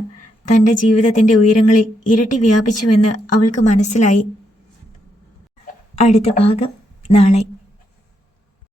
തൻ്റെ ജീവിതത്തിൻ്റെ ഉയരങ്ങളിൽ ഇരട്ടി വ്യാപിച്ചുവെന്ന് അവൾക്ക് മനസ്സിലായി. അടുത്ത ഭാഗം നാളെ.